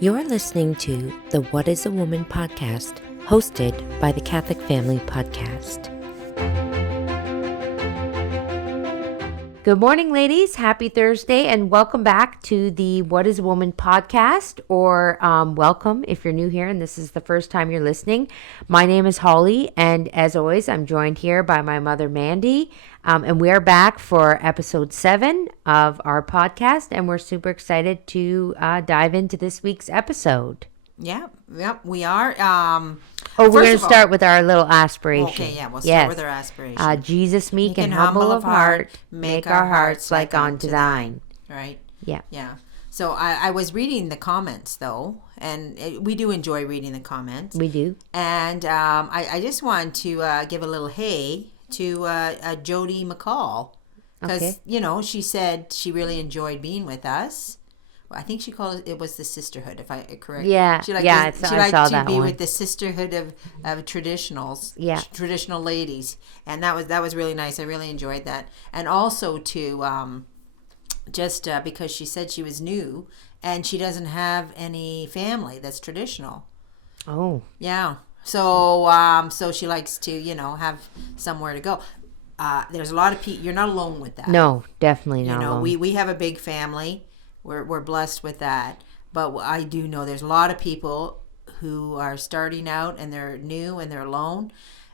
You're listening to the What is a Woman podcast, hosted by the Catholic Family Podcast. Good morning, ladies. Happy Thursday, and welcome back to the What is a Woman podcast, or welcome if you're new here and this is the first time you're listening. My name is Holly, and as always, I'm joined here by my mother, Mandy, and we're back for episode 7 of our podcast, and we're super excited to dive into this week's episode. Yep, we are. We're going to start with our little aspiration. Okay, yeah, we'll start with our aspiration. Jesus, meek and humble of heart, make our hearts like unto thine. Right? Yeah. Yeah. So I was reading the comments, though, and we do enjoy reading the comments. We do. And I just want to give a little hey to Jody McCall. Because, she said she really enjoyed being with us. I think she called it was the sisterhood, if I correct. Yeah, she I liked saw that to be one. with the sisterhood of traditionals, traditional ladies, and that was really nice. I really enjoyed that, and also to because she said she was new and she doesn't have any family that's traditional. Oh, yeah. So she likes to have somewhere to go. There's a lot of people. You're not alone with that. No, definitely not. Alone. We have a big family. We're blessed with that, but I do know there's a lot of people who are starting out and they're new and they're alone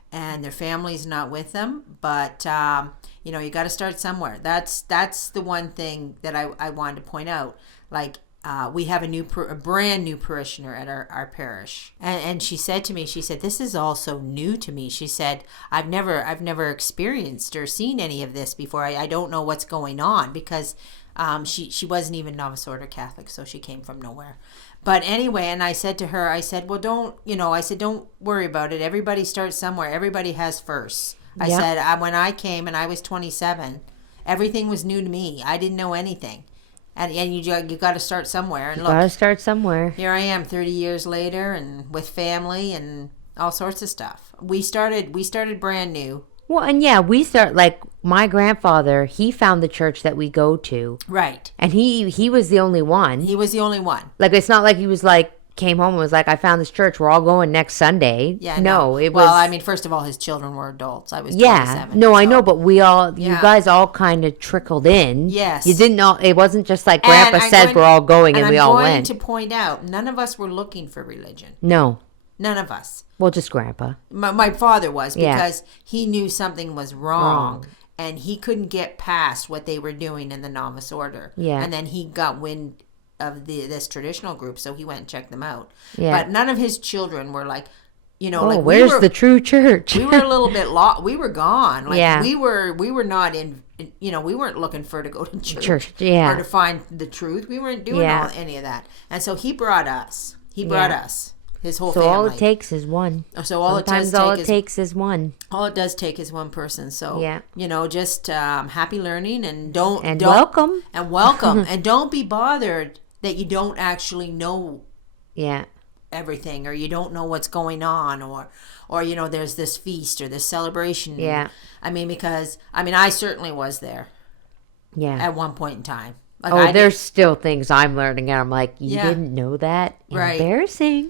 and their family's not with them, but you got to start somewhere. That's the one thing that I wanted to point out. Like we have a brand new parishioner at our parish, and she said to me, this is all so new to me. She said, I've never experienced or seen any of this before. I don't know what's going on because she wasn't even novice order Catholic, so she came from nowhere. But anyway, and I said to her, well, don't worry about it. Everybody starts somewhere. Everybody has firsts. I said, when I came and I was 27, everything was new to me. I didn't know anything. And you got to start somewhere. And look, got to start somewhere. Here I am 30 years later and with family and all sorts of stuff. We started brand new. Well, and we start, like, my grandfather, he found the church that we go to. Right. And he was the only one. He was the only one. Like, it's not like he was like, came home and was like, I found this church, we're all going next Sunday. Yeah, no. It was. Well, I mean, first of all, his children were adults. I was 27. No, so. I know, but you guys all kind of trickled in. Yes. You didn't know, it wasn't just like Grandpa said we're all going and we all went. I'm going to point out, none of us were looking for religion. No. None of us. Well, just Grandpa. My father was, because he knew something was wrong. And he couldn't get past what they were doing in the novice order. Yeah. And then he got wind of this traditional group, so he went and checked them out. Yeah. But none of his children were like, where's the true church? We were a little bit lost. We were gone. Like we were not in. We weren't looking for to go to church. Or to find the truth. We weren't doing any of that. And so he brought us. His whole family. So all it takes is one. So all Sometimes it takes is one. All it does take is one person. So just happy learning and welcome and don't be bothered that you don't actually know everything, or you don't know what's going on, or there's this feast or this celebration. Yeah. I mean, because I certainly was there. Yeah. At one point in time. Like there's still things I'm learning, and I'm like, you didn't know that? Right. Embarrassing.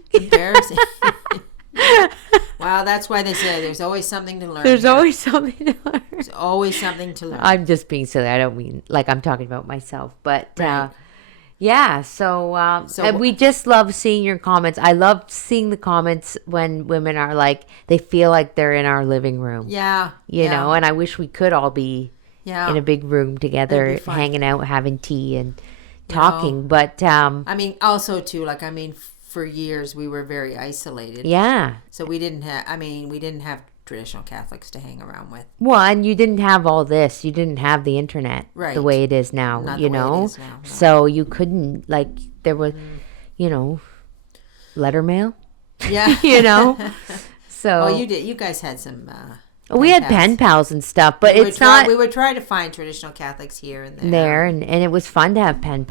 Well, that's why they say there's always something to learn. There's always something to learn. There's always something to learn. I'm just being silly. I don't mean like I'm talking about myself, but right. And we just love seeing your comments. I love seeing the comments when women are like, they feel like they're in our living room. Yeah. You know, and I wish we could all be in a big room together, hanging out, having tea and talking. But also too, for years we were very isolated. Yeah. So we didn't have traditional Catholics to hang around with. Well, and you didn't have all this. You didn't have the internet the way it is now. Not the way it is now, no. So you couldn't, there was, letter mail. Yeah. So. Well, you did. You guys had some. We had pen pals and stuff, but we would try to find traditional Catholics here and there. And it was fun to have pen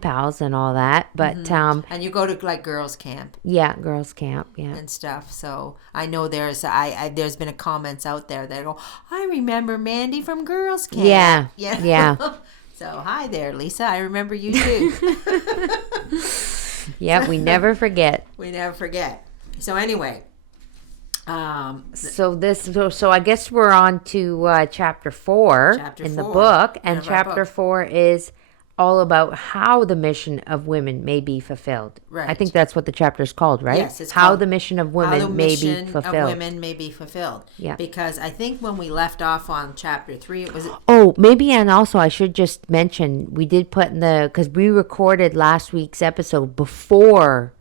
pals and all that. But and you go to girls' camp. Yeah, girls' camp. Yeah, and stuff. So I know there's been a comments out there that go, I remember Mandy from girls' camp. Yeah. So hi there, Lisa. I remember you too. Yeah, we never forget. We never forget. So anyway, So I guess we're on to chapter 4 in the book, and chapter 4 is all about how the mission of women may be fulfilled. Right. I think that's what the chapter is called, right? Yes, it's how called the mission of women may be fulfilled. Of women may be fulfilled. Yeah. Because I think when we left off on chapter 3, it was. Oh, maybe, and also I should just mention we did put in because we recorded last week's episode before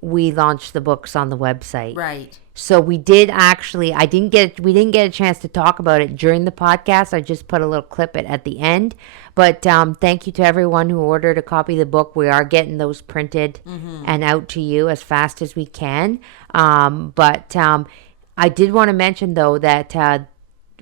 we launched the books on the website. Right. So we did actually, we didn't get a chance to talk about it during the podcast. I just put a little clip at the end. But thank you to everyone who ordered a copy of the book. We are getting those printed and out to you as fast as we can. But I did want to mention, though, that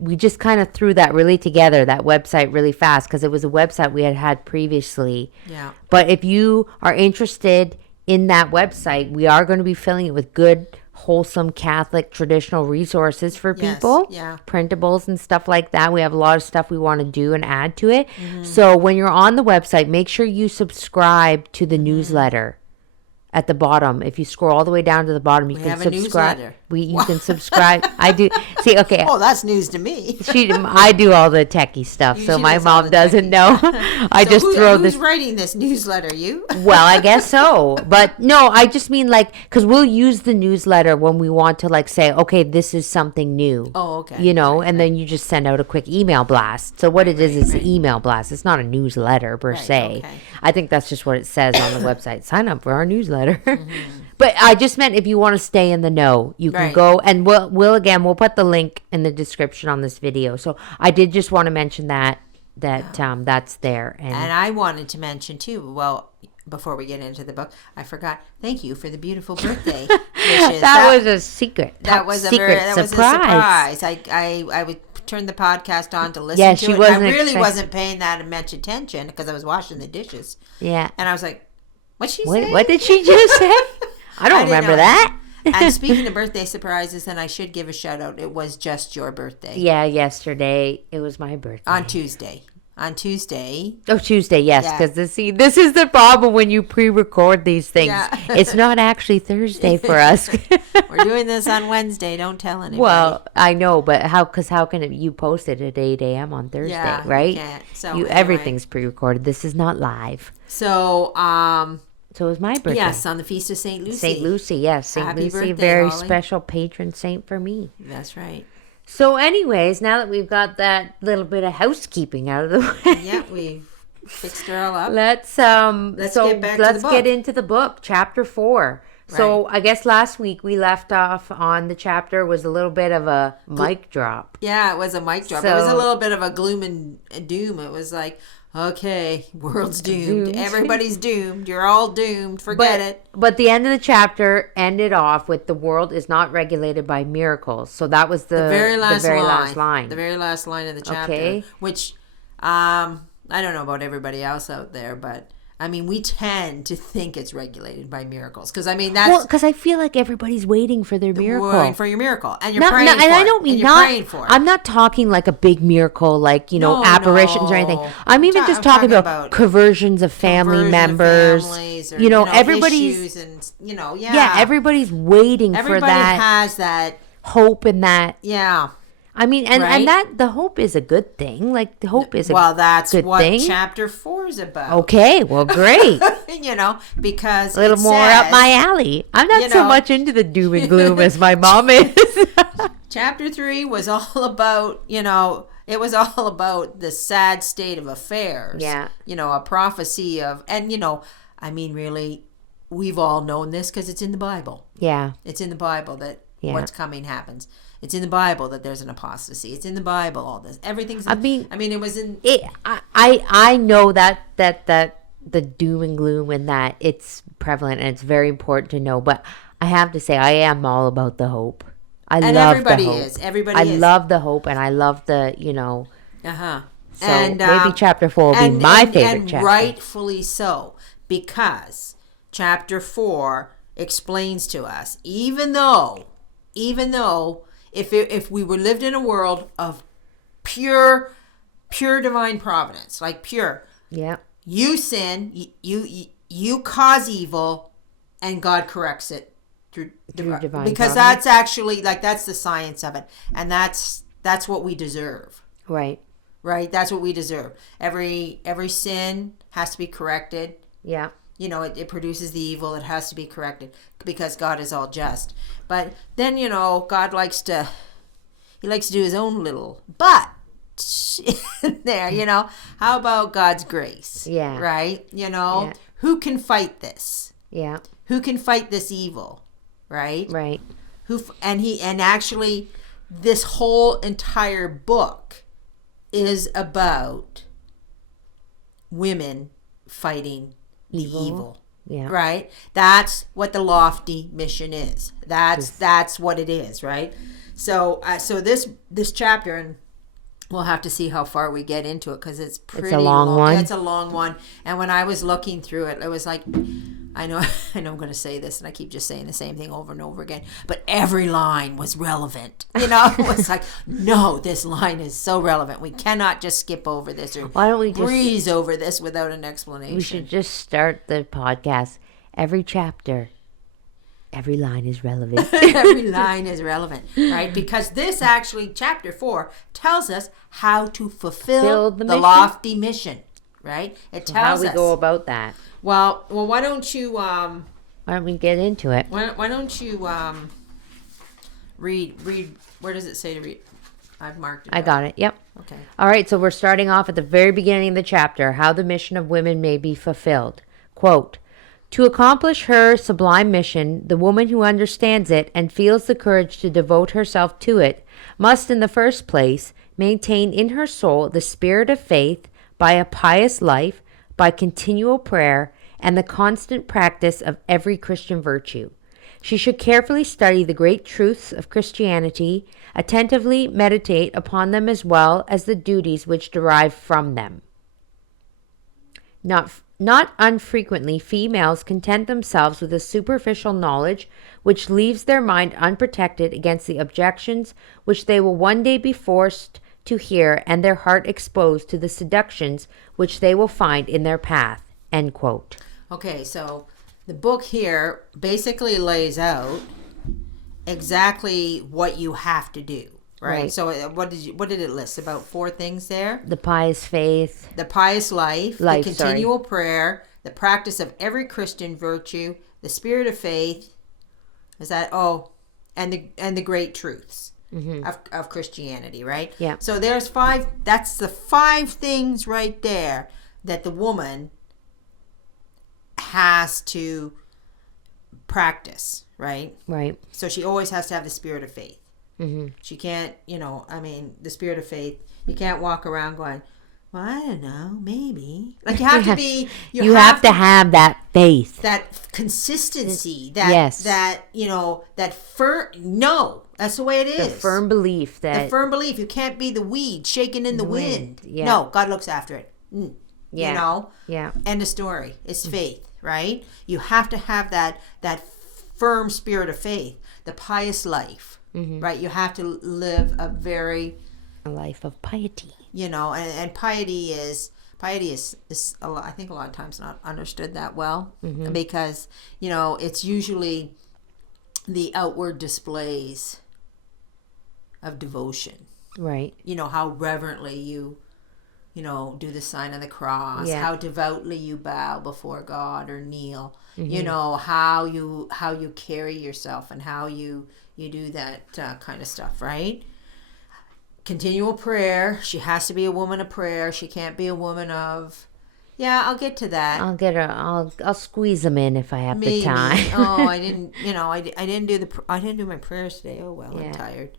we just kind of threw that that website really fast, because it was a website we had previously. Yeah. But if you are interested in that website, we are going to be filling it with good, wholesome Catholic traditional resources for people. Yeah. Printables and stuff like that. We have a lot of stuff we want to do and add to it. So when you're on the website, make sure you subscribe to the newsletter at the bottom. If you scroll all the way down to the bottom, you can have a subscribe. newsletter. You can subscribe. I do. See, okay. Oh, that's news to me. I do all the techie stuff, so She my does all mom the doesn't techie know. I So just throw who's this. writing this newsletter? You? Well, I guess so. But no, I just mean because we'll use the newsletter when we want to say, okay, this is something new. Oh, okay. And then you just send out a quick email blast. So what it is an email blast. It's not a newsletter per se. Okay. I think that's just what it says on the website. Sign up for our newsletter. But I just meant if you want to stay in the know, you can go, and we'll put the link in the description on this video. So I did just want to mention that that's there. And I wanted to mention too, well, before we get into the book, I forgot. Thank you for the beautiful birthday wishes. That was a secret. That was a surprise. I would turn the podcast on to listen to it. I really wasn't paying that much attention because I was washing the dishes. Yeah. And I was like, what'd she say? What did she just say? I don't remember that. And speaking of birthday surprises, then I should give a shout out. It was just your birthday. Yeah, yesterday it was my birthday. On Tuesday. Oh, Tuesday, yes. Because this is the problem when you pre-record these things. Yeah. It's not actually Thursday for us. We're doing this on Wednesday. Don't tell anybody. Well, I know, but how can you post it at 8 a.m. on Thursday, right? You can't. So anyway. Everything's pre-recorded. This is not live. So, So it was my birthday. Yes, on the Feast of St. Lucy. St. Lucy, yes. St. Lucy, birthday, very Holly. special patron saint for me. That's right. So anyways, now that we've got that little bit of housekeeping out of the way. Yeah, we fixed her all up. Let's get into the book, chapter 4. Right. So I guess last week we left off on the chapter was a little bit of a mic drop. Yeah, it was a mic drop. It was a little bit of a gloom and doom. It was like, okay, world's doomed. Everybody's doomed. You're all doomed. Forget it. But the end of the chapter ended off with the world is not regulated by miracles. So that was the very last line. The very last line of the chapter. Okay. Which, I don't know about everybody else out there, but I mean, we tend to think it's regulated by miracles. Because, I mean, that's... Well, because I feel like everybody's waiting for their miracle. Waiting for your miracle. And you're praying for it. And I don't mean praying for it. I'm not talking like a big miracle, like, apparitions or anything. I'm even just talking about conversions of family members. Or, everybody's... Issues and, yeah. Yeah, everybody's waiting for that. Everybody has that... hope in that. Yeah. I mean, and that the hope is a good thing. Like, the hope is a good thing. Well, that's what chapter 4 is about. Okay, well, great. Because a little more up my alley. I'm not so much into the doom and gloom as my mom is. Chapter 3 was all about, it was all about the sad state of affairs. Yeah. A prophecy of, and, I mean, really, we've all known this because it's in the Bible. Yeah. It's in the Bible that what's coming happens. It's in the Bible that there's an apostasy. It's in the Bible, all this. Everything's in, it was in... I know that the doom and gloom and that it's prevalent and it's very important to know, but I have to say I am all about the hope. Everybody is. I love the hope and I love the, Uh-huh. So maybe chapter 4 will be my favorite chapter. And rightfully so, because chapter 4 explains to us, even though if we were lived in a world of pure divine providence, like pure. Yeah. You sin, you you cause evil and God corrects it through divine because providence. that's actually like that's the science of it, and that's what we deserve. Right. Right? That's what we deserve. Every sin has to be corrected. Yeah. You know, it produces the evil. It has to be corrected because God is all just. But then, you know, God likes to do his own little but there, you know. How about God's grace? Yeah. Right? You know, Yeah. who can fight this? Yeah. Who can fight this evil? Right? Right. And actually this whole entire book is about women fighting the evil. Yeah. Right? That's what the lofty mission is. That's what it is, right? So this chapter, and we'll have to see how far we get into it because it's pretty long one. It's a long one. And when I was looking through it, it was like, I know I'm going to say this, and I keep just saying the same thing over and over again, but every line was relevant. You know, it was like, no, this line is so relevant. We cannot just skip over this or Why don't we breeze over this without an explanation. We should just start the podcast. Every chapter, every line is relevant. Every line is relevant, right? Because this actually, chapter 4, tells us how to fulfill the mission? lofty mission, right? It tells How us. we go about that? Well, why don't you Why don't we get into it? why don't you read where does it say to read? I've marked it. I got it. Yep. Okay. All right, so we're starting off at the very beginning of the chapter, how the mission of women may be fulfilled. Quote, to accomplish her sublime mission, the woman who understands it and feels the courage to devote herself to it must, in the first place, maintain in her soul the spirit of faith by a pious life, by continual prayer, and the constant practice of every Christian virtue. She should carefully study the great truths of Christianity, attentively meditate upon them as well as the duties which derive from them. Not unfrequently, females content themselves with a superficial knowledge which leaves their mind unprotected against the objections which they will one day be forced to hear and their heart exposed to the seductions which they will find in their path. End quote. Okay, so the book here basically lays out exactly what you have to do, right? So what did it list? About 4 things there? The pious faith. The pious life, the continual prayer, the practice of every Christian virtue, the spirit of faith. Is that and the great truths of Christianity, right? Yeah. So there's 5. That's the 5 things right there that the woman has to practice, right? Right. So she always has to have the spirit of faith. She can't, the spirit of faith. You can't walk around going, well, I don't know, maybe. Like you have to be. You have to have that faith, that consistency, that yes, that that firm. No, that's the way it is. The firm belief that the firm belief. You can't be the weed shaking in the wind. Yeah. No, God looks after it. Yeah. Yeah. End of story. It's faith, right? You have to have that firm spirit of faith, the pious life, right? You have to live a life of piety. And piety is a lot, I think a lot of times not understood that well, because it's usually the outward displays of devotion, right? How reverently you do the sign of the cross, how devoutly you bow before God or kneel, how you carry yourself and how you do that kind of stuff, right? Continual prayer. She has to be a woman of prayer. She can't be a woman of, I'll get to that. I'll squeeze them in if I have the time. I didn't, I didn't do my prayers today. Oh well, I'm tired.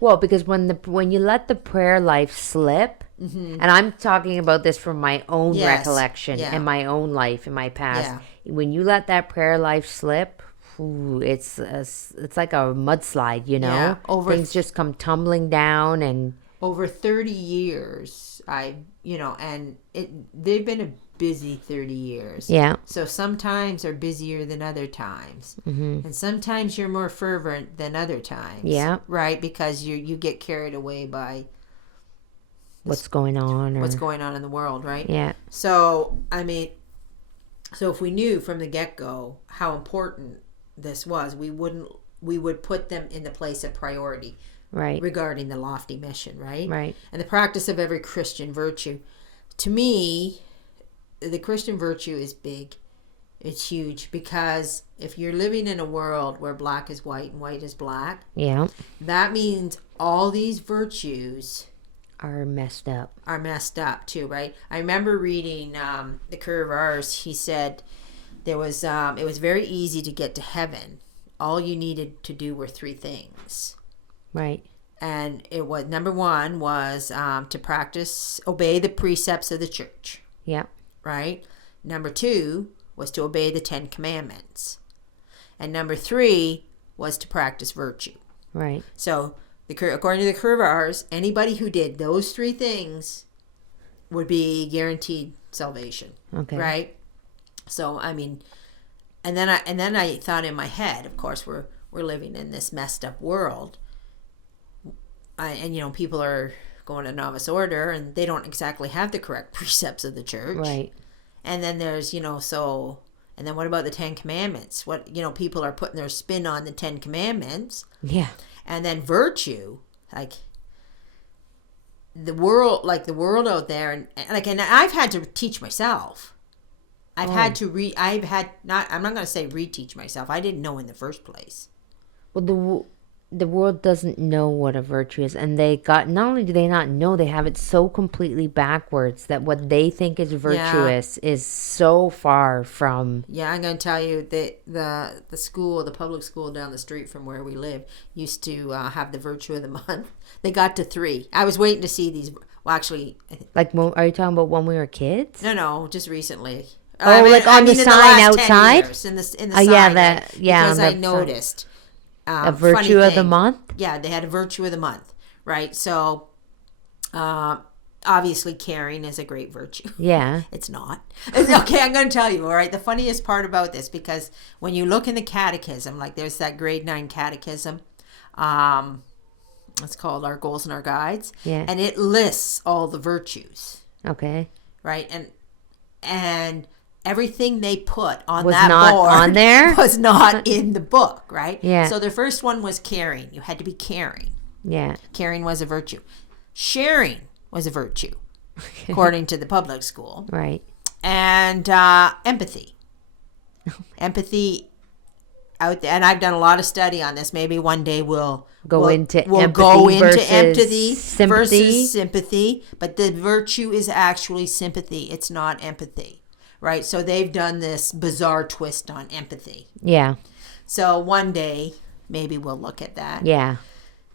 Well, because when you let the prayer life slip, and I'm talking about this from my own recollection and my own life in my past, when you let that prayer life slip, it's like a mudslide, things just come tumbling down. And over 30 years, they've been a busy 30 years. Yeah. So sometimes are busier than other times. And sometimes you're more fervent than other times. Yeah. Right? Because you get carried away by what's going on, or what's going on in the world, right? Yeah. So, I mean, so if we knew from the get-go how important this was, we would put them in the place of priority, right, regarding the lofty mission, right? Right. And the practice of every Christian virtue. To me, the Christian virtue is big. It's huge, because if you're living in a world where black is white and white is black, Yeah. that means all these virtues Are messed up too, right? I remember reading the Career of Ours. He said it was very easy to get to heaven. All you needed to do were three things. Right. And it was, number one was to obey the precepts of the church. Yeah. Right? Number two was to obey the 10 Commandments. And number three was to practice virtue. Right. So, according to the Career of Ours, anybody who did those three things would be guaranteed salvation. Okay. Right? So, I mean, and then I thought in my head, of course, we're living in this messed up world. And people are going to novice order, and they don't exactly have the correct precepts of the church. Right. And then there's, and then what about the 10 Commandments? People are putting their spin on the 10 Commandments. Yeah. And then virtue, like the world out there, and I've had to teach myself. I'm not going to say reteach myself. I didn't know in the first place. Well, the world doesn't know what a virtue is, and not only do they not know, they have it so completely backwards that what they think is virtuous is so far from. Yeah, I'm going to tell you that the public school down the street from where we live used to have the virtue of the month. They got to 3. I was waiting to see these. Well, actually, like, are you talking about when we were kids? No, just recently. On the sign outside. In the sign. Because I noticed. A virtue of the month? Yeah, they had a virtue of the month, right? So, obviously, caring is a great virtue. Yeah. It's not. Okay, I'm going to tell you, all right? The funniest part about this, because when you look in the catechism, like there's that grade 9 catechism, it's called Our Goals and Our Guides. Yeah. And it lists all the virtues. Okay. Right? And everything they put on was that not board on there? was not in the book, right? Yeah. So the first one was caring. You had to be caring. Yeah. Caring was a virtue. Sharing was a virtue, according to the public school. Right. And empathy. Empathy out there. And I've done a lot of study on this. Maybe one day we'll go into empathy versus sympathy. But the virtue is actually sympathy. It's not empathy. Right, so they've done this bizarre twist on empathy. Yeah. So one day, maybe we'll look at that. Yeah.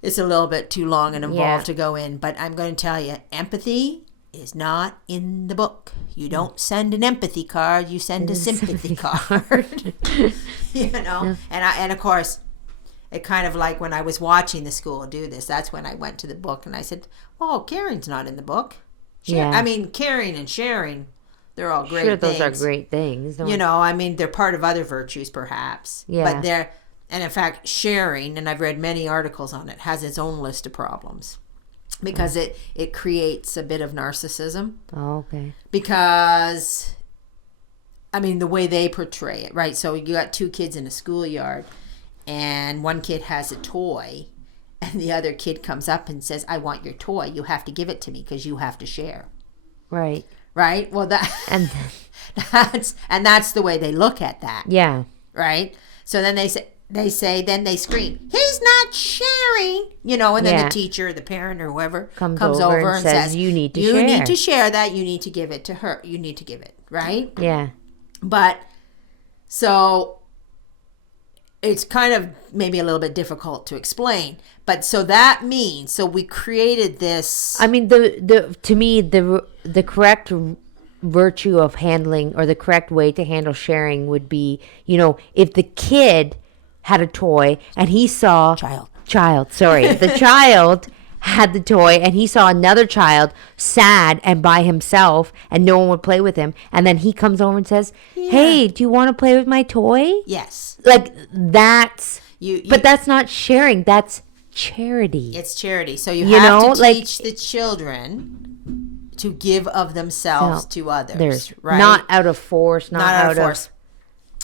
It's a little bit too long and involved to go in, but I'm going to tell you, empathy is not in the book. You don't send an empathy card, you send a sympathy card. And of course, it kind of like when I was watching the school do this, that's when I went to the book and I said, "Oh, caring's not in the book." I mean, caring and sharing, they're all great things. Those are great things. They're part of other virtues, perhaps. Yeah. But and in fact, sharing, and I've read many articles on it, has its own list of problems. Because it creates a bit of narcissism. Oh, okay. Because, the way they portray it, right? So you got 2 kids in a schoolyard, and one kid has a toy, and the other kid comes up and says, "I want your toy. You have to give it to me because you have to share." Right. Right? Well, that's the way they look at that. Yeah. Right? So then they they scream, "He's not sharing!" And then the teacher, the parent, or whoever comes over and says, "You need to share. You share. need to share that. You need to give it to her. You need to give it." Right? Yeah. But, so, it's kind of maybe a little bit difficult to explain. But so that means, so we created this. To me, the correct virtue of handling, or the correct way to handle sharing would be, if the kid had a toy and he saw the child had the toy and he saw another child sad and by himself and no one would play with him, and then he comes over and says, "Hey, do you want to play with my toy?" Yes. Like, that's but that's not sharing, that's charity. It's charity. So you have to teach the children to give of themselves to others. There's right? not out of force, not out of force.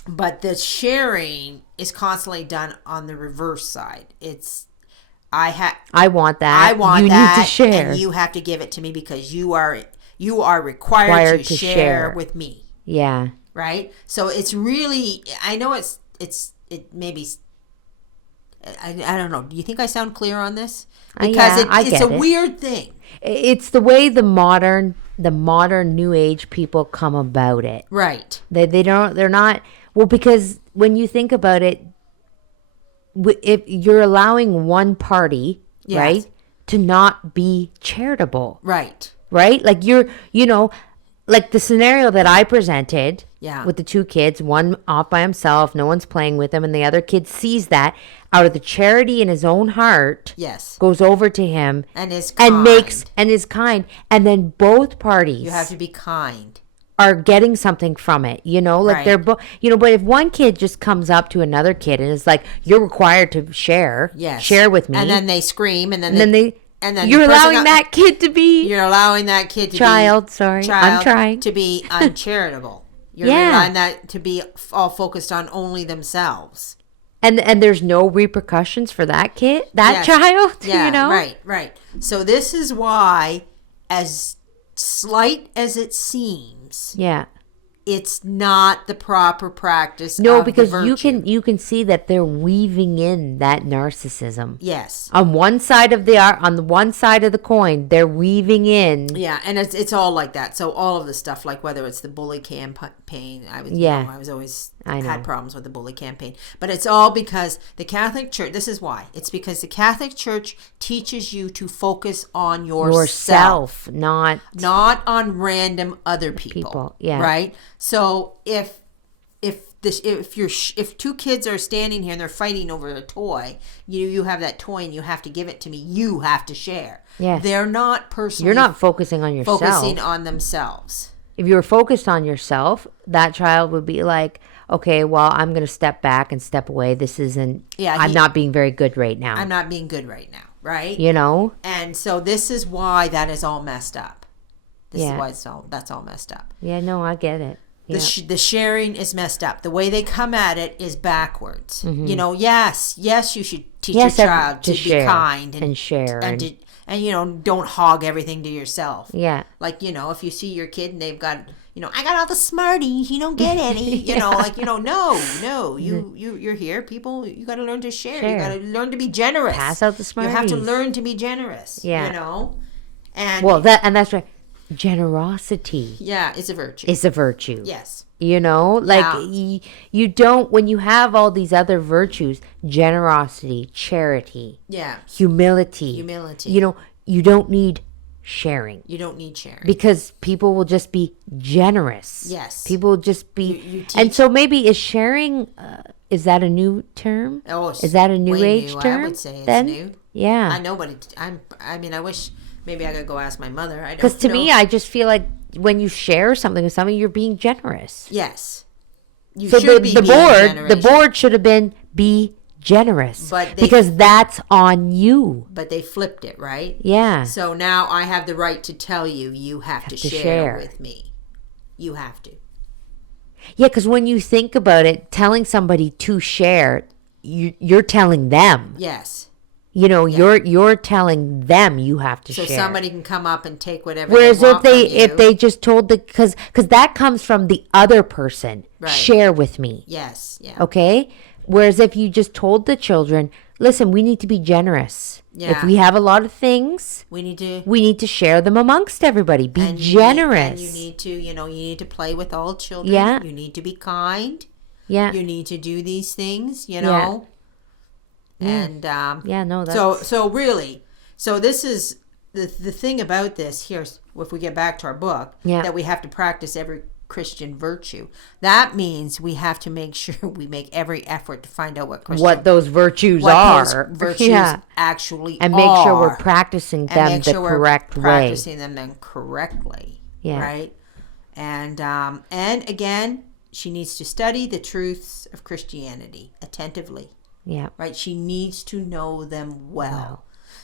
But the sharing is constantly done on the reverse side. It's I want that. I want you that, need to share, and you have to give it to me because you are required to share with me. Yeah. Right. So it's really. I know it maybe. I don't know. Do you think I sound clear on this? Because it's a weird thing. It's the way the modern new age people come about it. Right. They're not, well, because when you think about it, if you're allowing one party, Yes. right, to not be charitable. Right. Right? Like like the scenario that I presented with the two kids, one off by himself, no one's playing with him, and the other kid sees that out of the charity in his own heart, goes over to him and is kind. and is kind, and then both parties, you have to be kind, are getting something from it, like right. they're both, but if one kid just comes up to another kid and is like, you're required to share with me, and then they scream, and then you're allowing that kid to be child I'm trying to be uncharitable. You're allowing that to be all focused on only themselves. And there's no repercussions for that kid, child, Right. So this is why, as slight as it seems, it's not the proper practice. No, because you can see that they're weaving in that narcissism. Yes. On one side of the coin, they're weaving in. Yeah, and it's all like that. So all of the stuff, like whether it's the bully campaign, I was always had problems with the bully campaign, but it's all because the Catholic Church. This is why. It's because the Catholic Church teaches you to focus on yourself, not on random other people. Yeah. Right. So if two kids are standing here and they're fighting over a toy, you have that toy and you have to give it to me. You have to share. Yeah. They're not personally. You're not focusing on yourself. Focusing on themselves. If you were focused on yourself, that child would be like, okay, well, I'm going to step back and step away. This isn't. I'm not being very good right now. I'm not being good right now. Right. And so this is why that is all messed up. This is why that's all messed up. Yeah. No, I get it. The sharing is messed up. The way they come at it is backwards. Mm-hmm. Yes, you should teach your child to be kind and share and don't hog everything to yourself. Yeah. Like, if you see your kid and they've got, I got all the Smarties, you don't get any. No, you're here. People, you got to learn to share. You got to learn to be generous. Pass out the Smarties. You have to learn to be generous. Yeah. And that's right. Generosity. Yeah, it's a virtue. It's a virtue. Yes. You don't, when you have all these other virtues, generosity, charity, humility, you don't need sharing. You don't need sharing. Because people will just be generous. Yes. People will just be, and so maybe is sharing, is that a new term? Oh, is that a new age term? I would say it's new. Yeah. I know, but I wish maybe I could go ask my mother. I don't know. Because to me, I just feel like when you share something with somebody, you're being generous. Yes. The board should have been be generous, because that's on you. But they flipped it, right? Yeah. So now I have the right to tell you have to share with me. You have to. Yeah, because when you think about it, telling somebody to share, you're telling them. Yes. You're telling them you have to share. So somebody can come up and take whatever. Whereas they want from you. if they just told because that comes from the other person, right. Share with me. Yes. Yeah. Okay. Whereas if you just told the children, listen, we need to be generous. Yeah. If we have a lot of things, we need to share them amongst everybody. Be generous. You need to play with all children. Yeah. You need to be kind. Yeah. You need to do these things. Yeah. And that's... so this is the thing about this here. If we get back to our book, that we have to practice every Christian virtue. That means we have to make sure we make every effort to find out what those virtues are. Those virtues actually and make sure we're practicing them the correct way. Practicing them then correctly. Yeah. Right. And again, she needs to study the truths of Christianity attentively. Yeah. Right. She needs to know them well.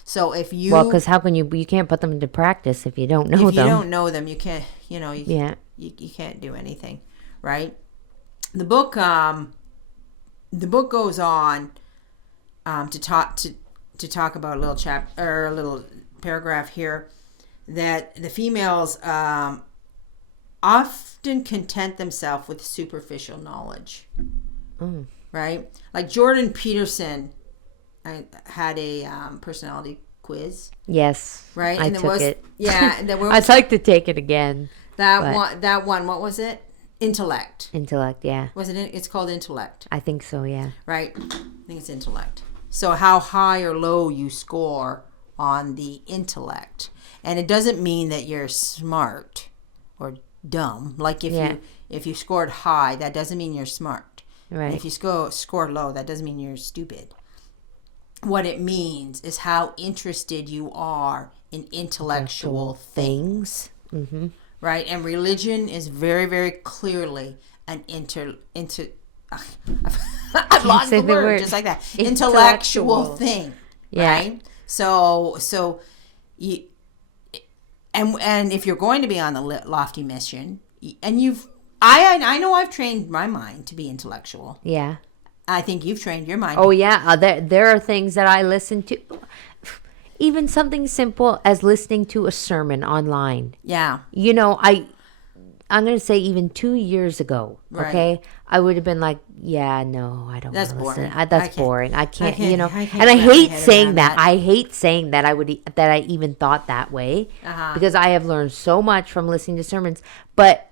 So if Well, because how can you can't put them into practice if you don't know if you them. don't know them, you can't, Yeah. you can't do anything, right? The book goes on to talk about a little a little paragraph here, that the females often content themselves with superficial knowledge. Right? Like Jordan Peterson, I had a personality quiz. Yes. Right? I And took it. Yeah, and there was I'd like to take it again. that one, what was it? Intellect. Intellect, yeah. Was it? It's called intellect. I think so, yeah. Right? I think it's intellect. So how high or low you score on the intellect. And it doesn't mean that you're smart or dumb. Like if you scored high, that doesn't mean you're smart. Right. And if you score low, that doesn't mean you're stupid. What it means is how interested you are in intellectual things. Mm-hmm. Right? And religion is very, very clearly an I've lost the word just like that. Intellectual thing. Yeah. Right? So you and if you're going to be on the lofty mission, and I know I've trained my mind to be intellectual. Yeah. I think you've trained your mind. Oh yeah, there are things that I listen to. Even something simple as listening to a sermon online. Yeah. You know, I'm going to say even 2 years ago, okay, I would have been like, yeah, no, I don't want to listen. That's boring. I can't, and I hate saying that. I hate saying that that I even thought that way, because I have learned so much from listening to sermons. But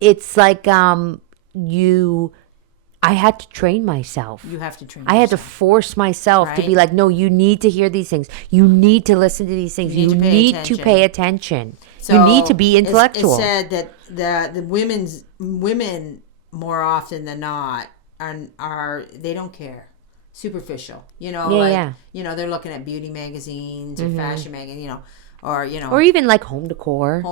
it's like I had to train myself. You have to train I had to force myself to be like, no, you need to hear these things. You need to listen to these things. You need to pay attention. So you need to be intellectual. It said that the women more often than not are they don't care. Superficial. They're looking at beauty magazines or fashion magazines, or even like home decor.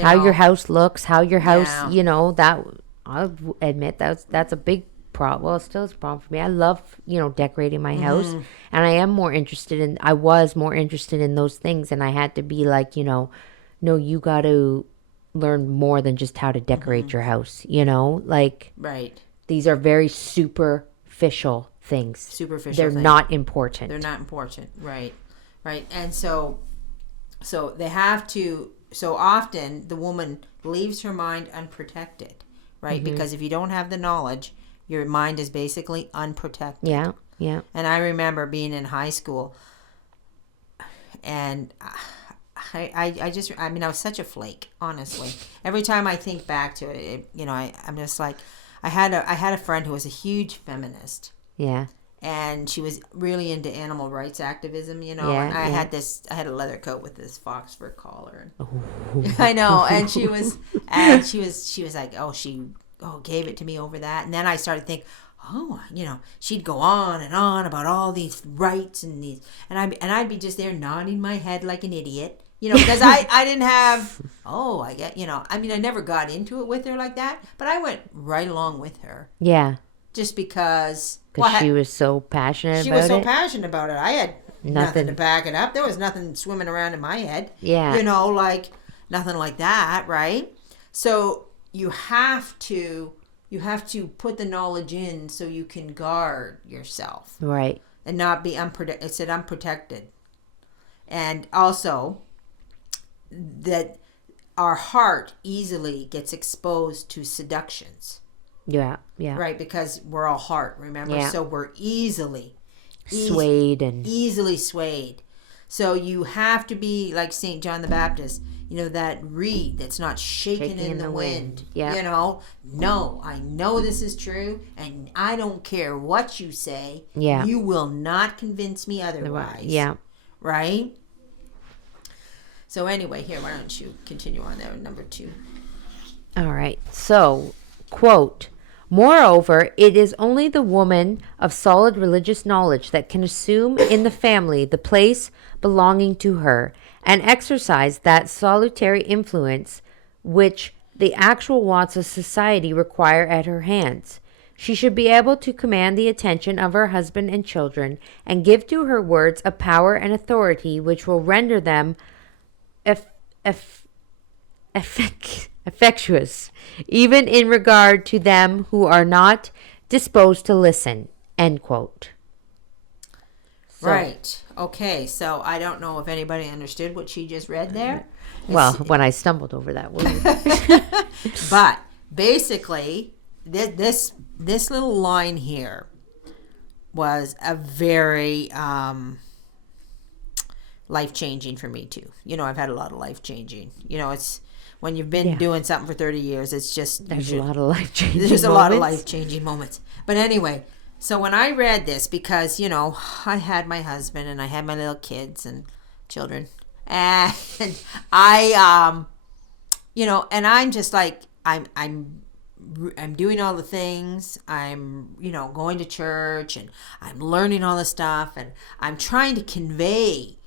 How your house looks, how your house, that I'll admit that's a big problem. Well, it still is a problem for me. I love, decorating my house, and I was more interested in those things, and I had to be like, no, you got to learn more than just how to decorate your house, like, right. These are very superficial things. They're not important. They're not important. Right. Right. And so they have to, so often the woman leaves her mind unprotected. Right? Because if you don't have the knowledge, your mind is basically unprotected. Yeah, yeah. And I remember being in high school, and I was such a flake, honestly. Every time I think back to it, I'm just like, I had a friend who was a huge feminist. Yeah. And she was really into animal rights activism, and I had a leather coat with this fox fur collar. I know, and she was like, she gave it to me over that, and then I started to think, she'd go on and on about all these rights and these, and I'd be just there nodding my head like an idiot, because I didn't have, I never got into it with her like that, but I went right along with her. Yeah. Just because she was so passionate about it. She was so passionate about it. I had nothing to back it up. There was nothing swimming around in my head. Yeah. Like nothing like that, right? So you have to put the knowledge in so you can guard yourself. Right. And not be unprotected. And also that our heart easily gets exposed to seductions. Yeah, yeah. Right, because we're all heart, remember? Yeah. So we're easily swayed. Easily swayed. So you have to be like St. John the Baptist, that reed that's not shaken in the wind. Yeah. No, I know this is true, and I don't care what you say. Yeah. You will not convince me otherwise. Yeah. Right? So anyway, here, why don't you continue on there, number 2. All right. So, quote, moreover, it is only the woman of solid religious knowledge that can assume in the family the place belonging to her and exercise that salutary influence which the actual wants of society require at her hands. She should be able to command the attention of her husband and children and give to her words a power and authority which will render them effectuous, even in regard to them who are not disposed to listen. End quote. Right. Okay. So I don't know if anybody understood what she just read there. Well, when I stumbled over that word. But basically, this little line here was a very life-changing for me too. I've had a lot of life-changing. It's when you've been doing something for 30 years, it's just there's a lot of life-changing there's a moments. lot of life-changing moments. But anyway, so when I read this, because I had my husband and I had my little kids and children, and I and I'm just like I'm doing all the things. I'm going to church and I'm learning all this stuff, and I'm trying to convey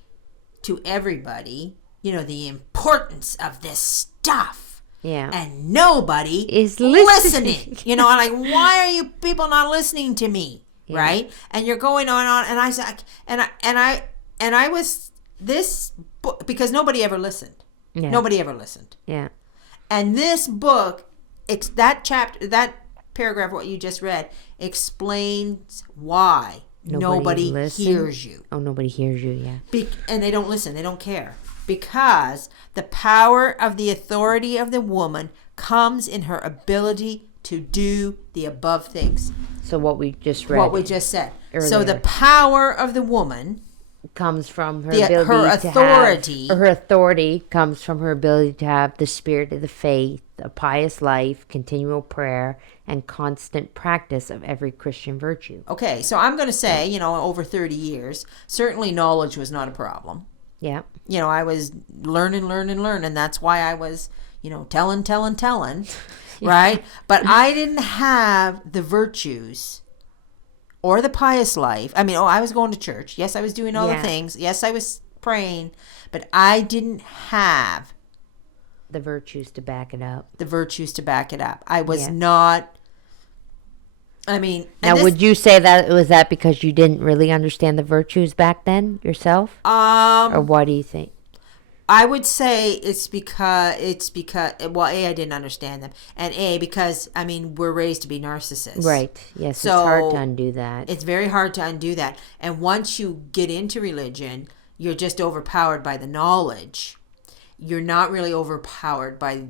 to everybody the importance of this stuff. Yeah. And nobody is listening. I'm like, why are you people not listening to me? Yeah. Right? And you're going on, and I said, and I was this book, because nobody ever listened. Yeah. Nobody ever listened. Yeah. And this book, that paragraph, what you just read, explains why nobody hears you. Oh, nobody hears you, yeah. And they don't listen. They don't care. Because the power of the authority of the woman comes in her ability to do the above things. So what we just read. What we just said. Earlier. So the power of the woman comes from her ability her authority. Her authority comes from her ability to have the spirit of the faith, a pious life, continual prayer, and constant practice of every Christian virtue. Okay, so I'm going to say, over 30 years, certainly knowledge was not a problem. Yeah. I was learning. That's why I was, telling, right? But I didn't have the virtues or the pious life. I mean, I was going to church. Yes, I was doing all the things. Yes, I was praying. But I didn't have the virtues to back it up. I was not... I mean... Now, would you say that was that because you didn't really understand the virtues back then yourself? Or what do you think? I would say it's because well, A, I didn't understand them, and A, because we're raised to be narcissists. Right. Yes. So it's hard to undo that. It's very hard to undo that. And once you get into religion, you're just overpowered by the knowledge. You're not really overpowered by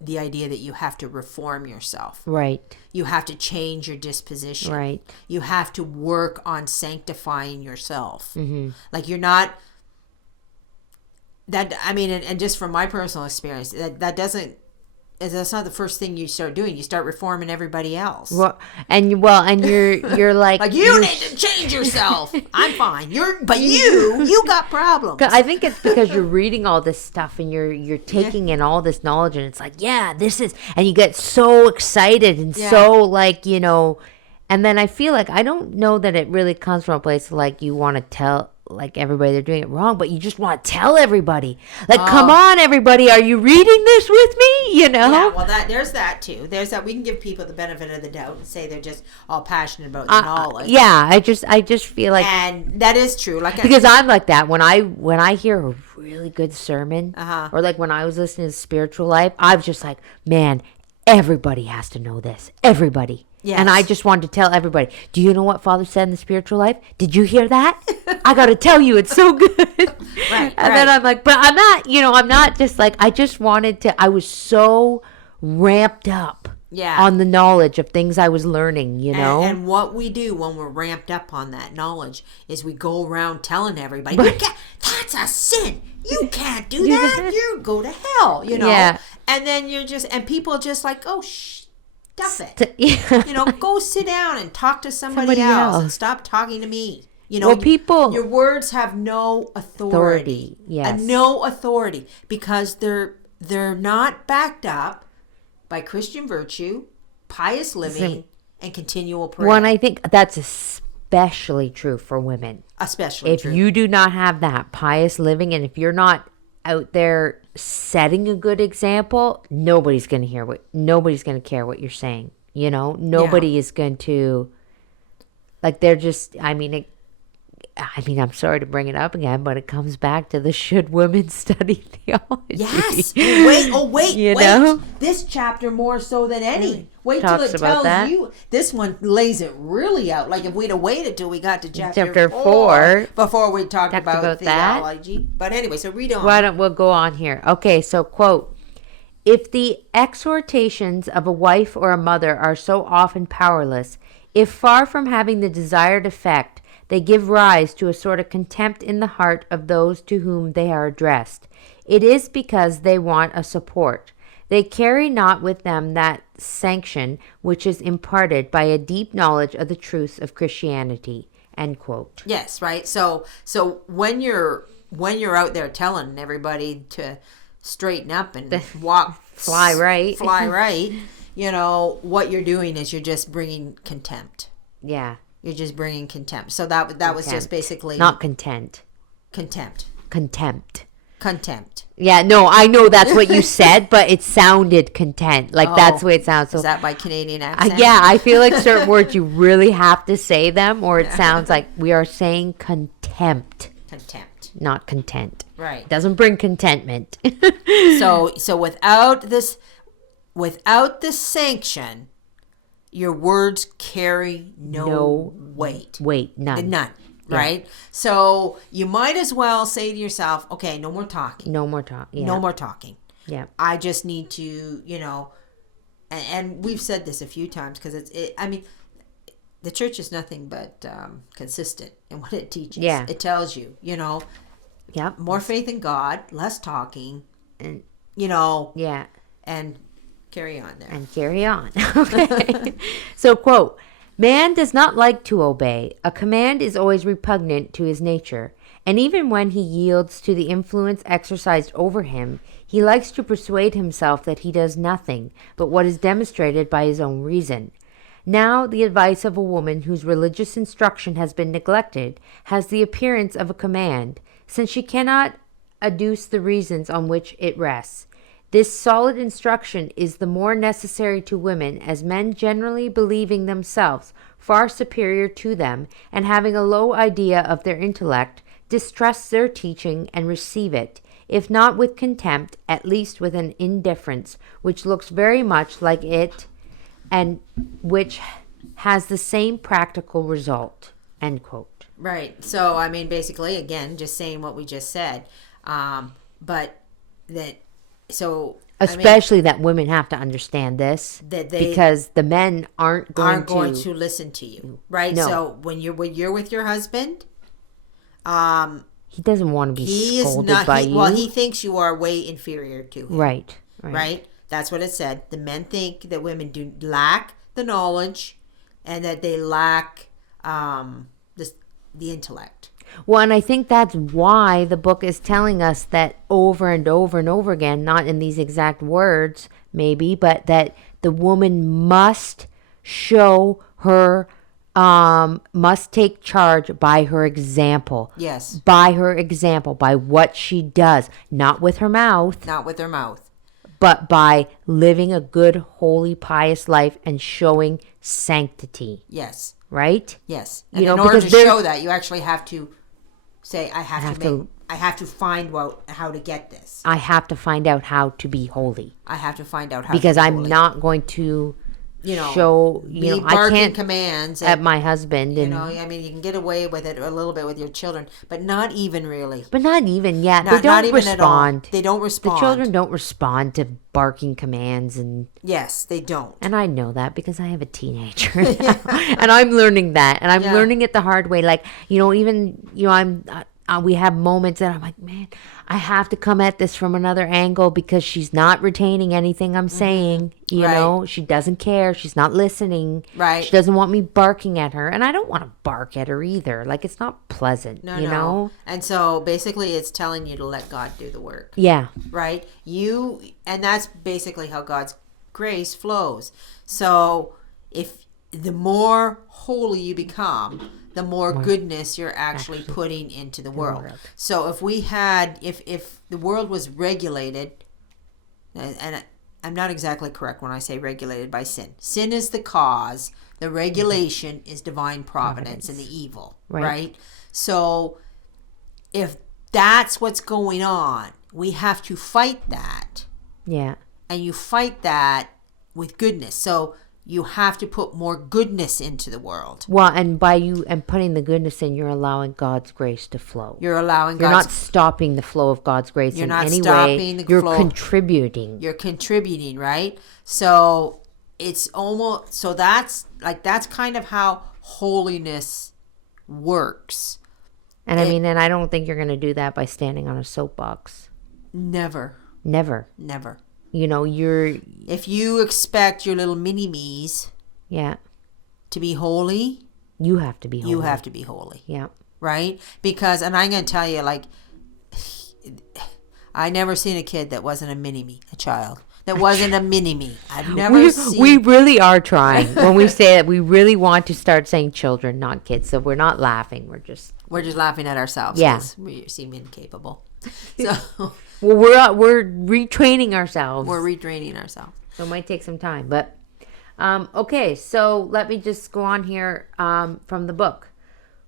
the idea that you have to reform yourself. Right. You have to change your disposition. Right. You have to work on sanctifying yourself. Mm-hmm. Like you're not... and just from my personal experience, that's not the first thing you start doing. You start reforming everybody else. Well, and you're like like you need to change yourself. I'm fine. But you got problems. I think it's because you're reading all this stuff and you're taking in all this knowledge, and it's like, yeah, this is, and you get so excited and so like, and then I feel like I don't know that it really comes from a place like you want to tell like everybody they're doing it wrong, but you just want to tell everybody, like, come on, everybody, are you reading this with me? Yeah, well, there's that too. There's that. We can give people the benefit of the doubt and say they're just all passionate about the knowledge. Yeah, I just feel like, and that is true. Like because I'm like that when I hear a really good sermon, or like when I was listening to Spiritual Life, I was just like, man, everybody has to know this. Everybody. Yes. And I just wanted to tell everybody, do you know what Father said in the Spiritual Life? Did you hear that? I got to tell you, it's so good. Right. And then I'm like, but I'm not just like, I just wanted to, I was so ramped up on the knowledge of things I was learning, And what we do when we're ramped up on that knowledge is we go around telling everybody, that's a sin. You can't do that. You go to hell, Yeah. And then and people just like, oh, stuff it. Go sit down and talk to somebody else and stop talking to me. Your words have no authority. Yes. No authority because they're not backed up by Christian virtue, pious living, and continual prayer. Well, and I think that's especially true for women. Especially true. If you do not have that pious living, and if you're not out there setting a good example, nobody's going to care what you're saying. You know, nobody is going to, like, they're just, I'm sorry to bring it up again, but it comes back to the should women study theology. Yes. Wait. You know? This chapter more so than any. Wait till Talks it about tells that. you. This one lays it really out. Like if we'd have waited till we got to chapter 4 before we talked about that. theology. But anyway, so read on. Why don't we'll go on here? Okay, so quote, if the exhortations of a wife or a mother are so often powerless, if far from having the desired effect, they give rise to a sort of contempt in the heart of those to whom they are addressed, it is because they want a support. They carry not with them that sanction which is imparted by a deep knowledge of the truths of Christianity. End quote. Yes, right. So when you're out there telling everybody to straighten up and walk, fly right, you know what you're doing is you're just bringing contempt. Yeah. You're just bringing contempt. So that was just basically not content. Contempt. Yeah, no, I know that's what you said, but it sounded content. Like that's the way it sounds. So is that by Canadian accent? Yeah, I feel like certain words you really have to say them, or it sounds like we are saying contempt. Contempt, not content. Right. It doesn't bring contentment. So without this sanction, your words carry no weight. None. None. Right? So you might as well say to yourself, okay, no more talking. No more talk. Yeah. No more talking. Yeah. I just need to, and we've said this a few times because the church is nothing but consistent in what it teaches. Yeah. It tells you, more faith in God, less talking, and yeah, and carry on there. And carry on. Okay. So, quote, man does not like to obey. A command is always repugnant to his nature. And even when he yields to the influence exercised over him, he likes to persuade himself that he does nothing but what is demonstrated by his own reason. Now, the advice of a woman whose religious instruction has been neglected has the appearance of a command, since she cannot adduce the reasons on which it rests. This solid instruction is the more necessary to women, as men, generally believing themselves far superior to them and having a low idea of their intellect, distrust their teaching and receive it, if not with contempt, at least with an indifference which looks very much like it and which has the same practical result. End quote. Right. So, basically, again, just saying what we just said. But that... So especially that women have to understand this, that because the men aren't going to listen to you, right? No. So when you're with your husband, he doesn't want to be scolded by you. Well, he thinks you are way inferior to him. Right. That's what it said. The men think that women do lack the knowledge, and that they lack the intellect. Well, and I think that's why the book is telling us that over and over and over again, not in these exact words, maybe, but that the woman must show her, must take charge by her example. Yes. By her example, by what she does, not with her mouth. Not with her mouth. But by living a good, holy, pious life and showing sanctity. Yes. Right? Yes. And in order to show that, you actually have to say, I have to find out how to get this. I have to find out how to be holy. I have to find out how because to be I'm holy. Not going to show, I can't commands at my husband. And, you can get away with it a little bit with your children, but not even really. But not even, yeah. They don't respond. They don't respond. The children don't respond to barking commands. And yes, they don't. And I know that because I have a teenager now. And I'm learning that. And I'm learning it the hard way. Like, we have moments that I'm like, man, I have to come at this from another angle because she's not retaining anything I'm saying. You know, she doesn't care. She's not listening. Right. She doesn't want me barking at her. And I don't want to bark at her either. Like, it's not pleasant, you know? And so basically it's telling you to let God do the work. Yeah. Right? And that's basically how God's grace flows. So if the more holy you become, the more goodness you're actually putting into the world. So if we had, if the world was regulated, and I'm not exactly correct when I say regulated by sin. Sin is the cause. The regulation is divine providence and the evil, right? So if that's what's going on, we have to fight that. Yeah. And you fight that with goodness. So you have to put more goodness into the world. Well, and by you and putting the goodness in, you're allowing God's grace to flow. You're allowing You're not stopping the flow of God's grace in any way. You're contributing. You're contributing, right? So it's almost, so that's kind of how holiness works. And and I don't think you're going to do that by standing on a soapbox. Never. You know, if you expect your little mini-me's to be holy, you have to be holy. You have to be holy. Yeah. Right? Because, and I'm going to tell you, like, I never seen a kid that wasn't a mini-me, a child. That wasn't a mini-me. I've never seen. We really are trying. When we say it, we really want to start saying children, not kids. So we're not laughing. We're just laughing at ourselves. Yeah. We seem incapable. So... Well, we're retraining ourselves. So it might take some time. But, okay, so let me just go on here from the book.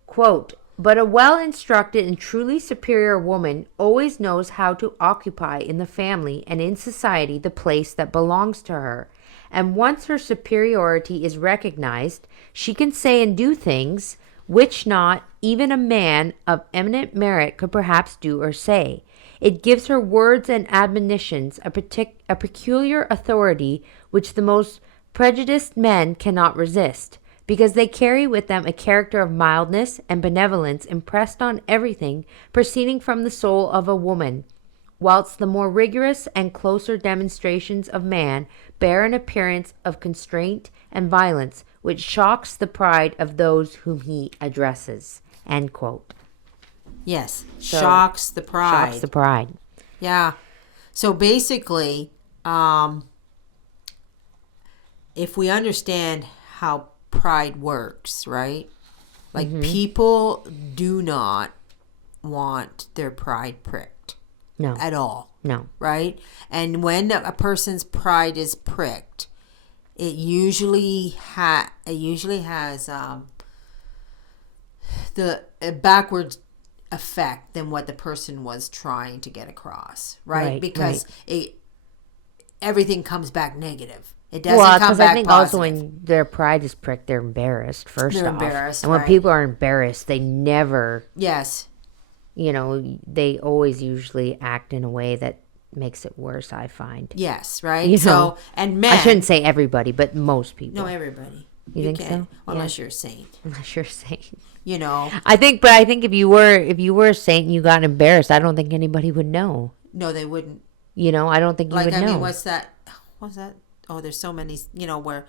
Quote, "But a well-instructed and truly superior woman always knows how to occupy in the family and in society the place that belongs to her. And once her superiority is recognized, she can say and do things which not even a man of eminent merit could perhaps do or say. It gives her words and admonitions a peculiar authority which the most prejudiced men cannot resist, because they carry with them a character of mildness and benevolence impressed on everything proceeding from the soul of a woman, whilst the more rigorous and closer demonstrations of man bear an appearance of constraint and violence, which shocks the pride of those whom he addresses." End quote. Yes, shocks the pride. Shocks the pride. Yeah. So basically, if we understand how pride works, right? Like people do not want their pride pricked. No. At all. No. Right? And when a person's pride is pricked, it usually has a backwards effect than what the person was trying to get across, right? Because everything comes back negative. It doesn't come back I think positive. also when their pride is pricked, they're embarrassed first off. Embarrassed, and when people are embarrassed, they never. Yes. You know, they always usually act in a way that makes it worse, I find. Yes, right? You know, so, and men. I shouldn't say everybody, but most people. No, everybody. You think so? Unless you're a saint. Unless you're a saint. You know. I think if you were a saint and you got embarrassed, I don't think anybody would know. No, they wouldn't. You know, I don't think you would know. I mean, what's that? Oh, there's so many, you know, where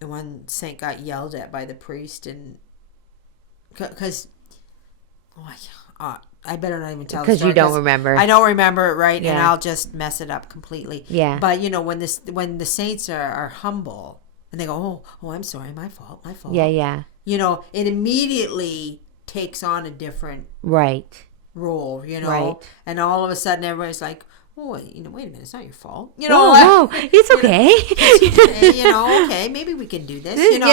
the one saint got yelled at by the priest and because I better not even tell the story. Because you don't remember. I don't remember it right, and I'll just mess it up completely. Yeah. But, you know, when the saints are humble, and they go, oh, I'm sorry, my fault. Yeah, yeah. You know, it immediately takes on a different role, you know. Right. And all of a sudden, everybody's like, oh, wait a minute, it's not your fault. You know, whoa, it's okay. You know, okay, maybe we can do this. You know,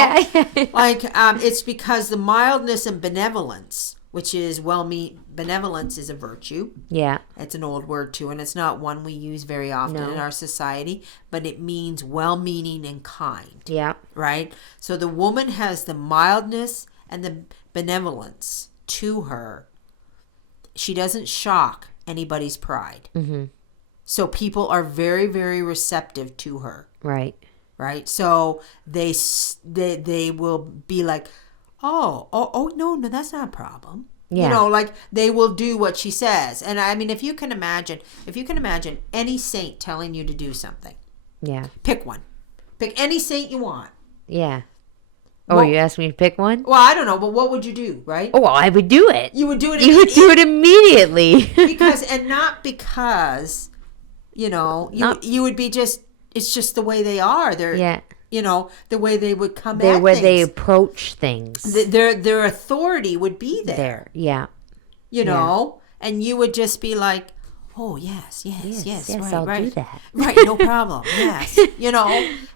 it's because the mildness and benevolence, which is benevolence is a virtue. Yeah. It's an old word too, and it's not one we use very often in our society, but it means well-meaning and kind. Yeah. Right? So the woman has the mildness and the benevolence to her. She doesn't shock anybody's pride. Mm-hmm. So people are very, very receptive to her. Right. Right? So they will be like, oh, no, that's not a problem. Yeah. You know, like they will do what she says. And I mean, if you can imagine any saint telling you to do something. Yeah. Pick one. Pick any saint you want. Yeah. Oh, you asked me to pick one? Well, I don't know, but what would you do, right? Oh, well, I would do it. You would do it. You would do it immediately. not because, you know, you would be just, it's just the way they are. They're, you know, the way they would come at things. The way they approach things. Their authority would be there. Yeah. You know? And you would just be like, Oh, yes, Yes, right, I'll right. do that. Right, no problem. Yes.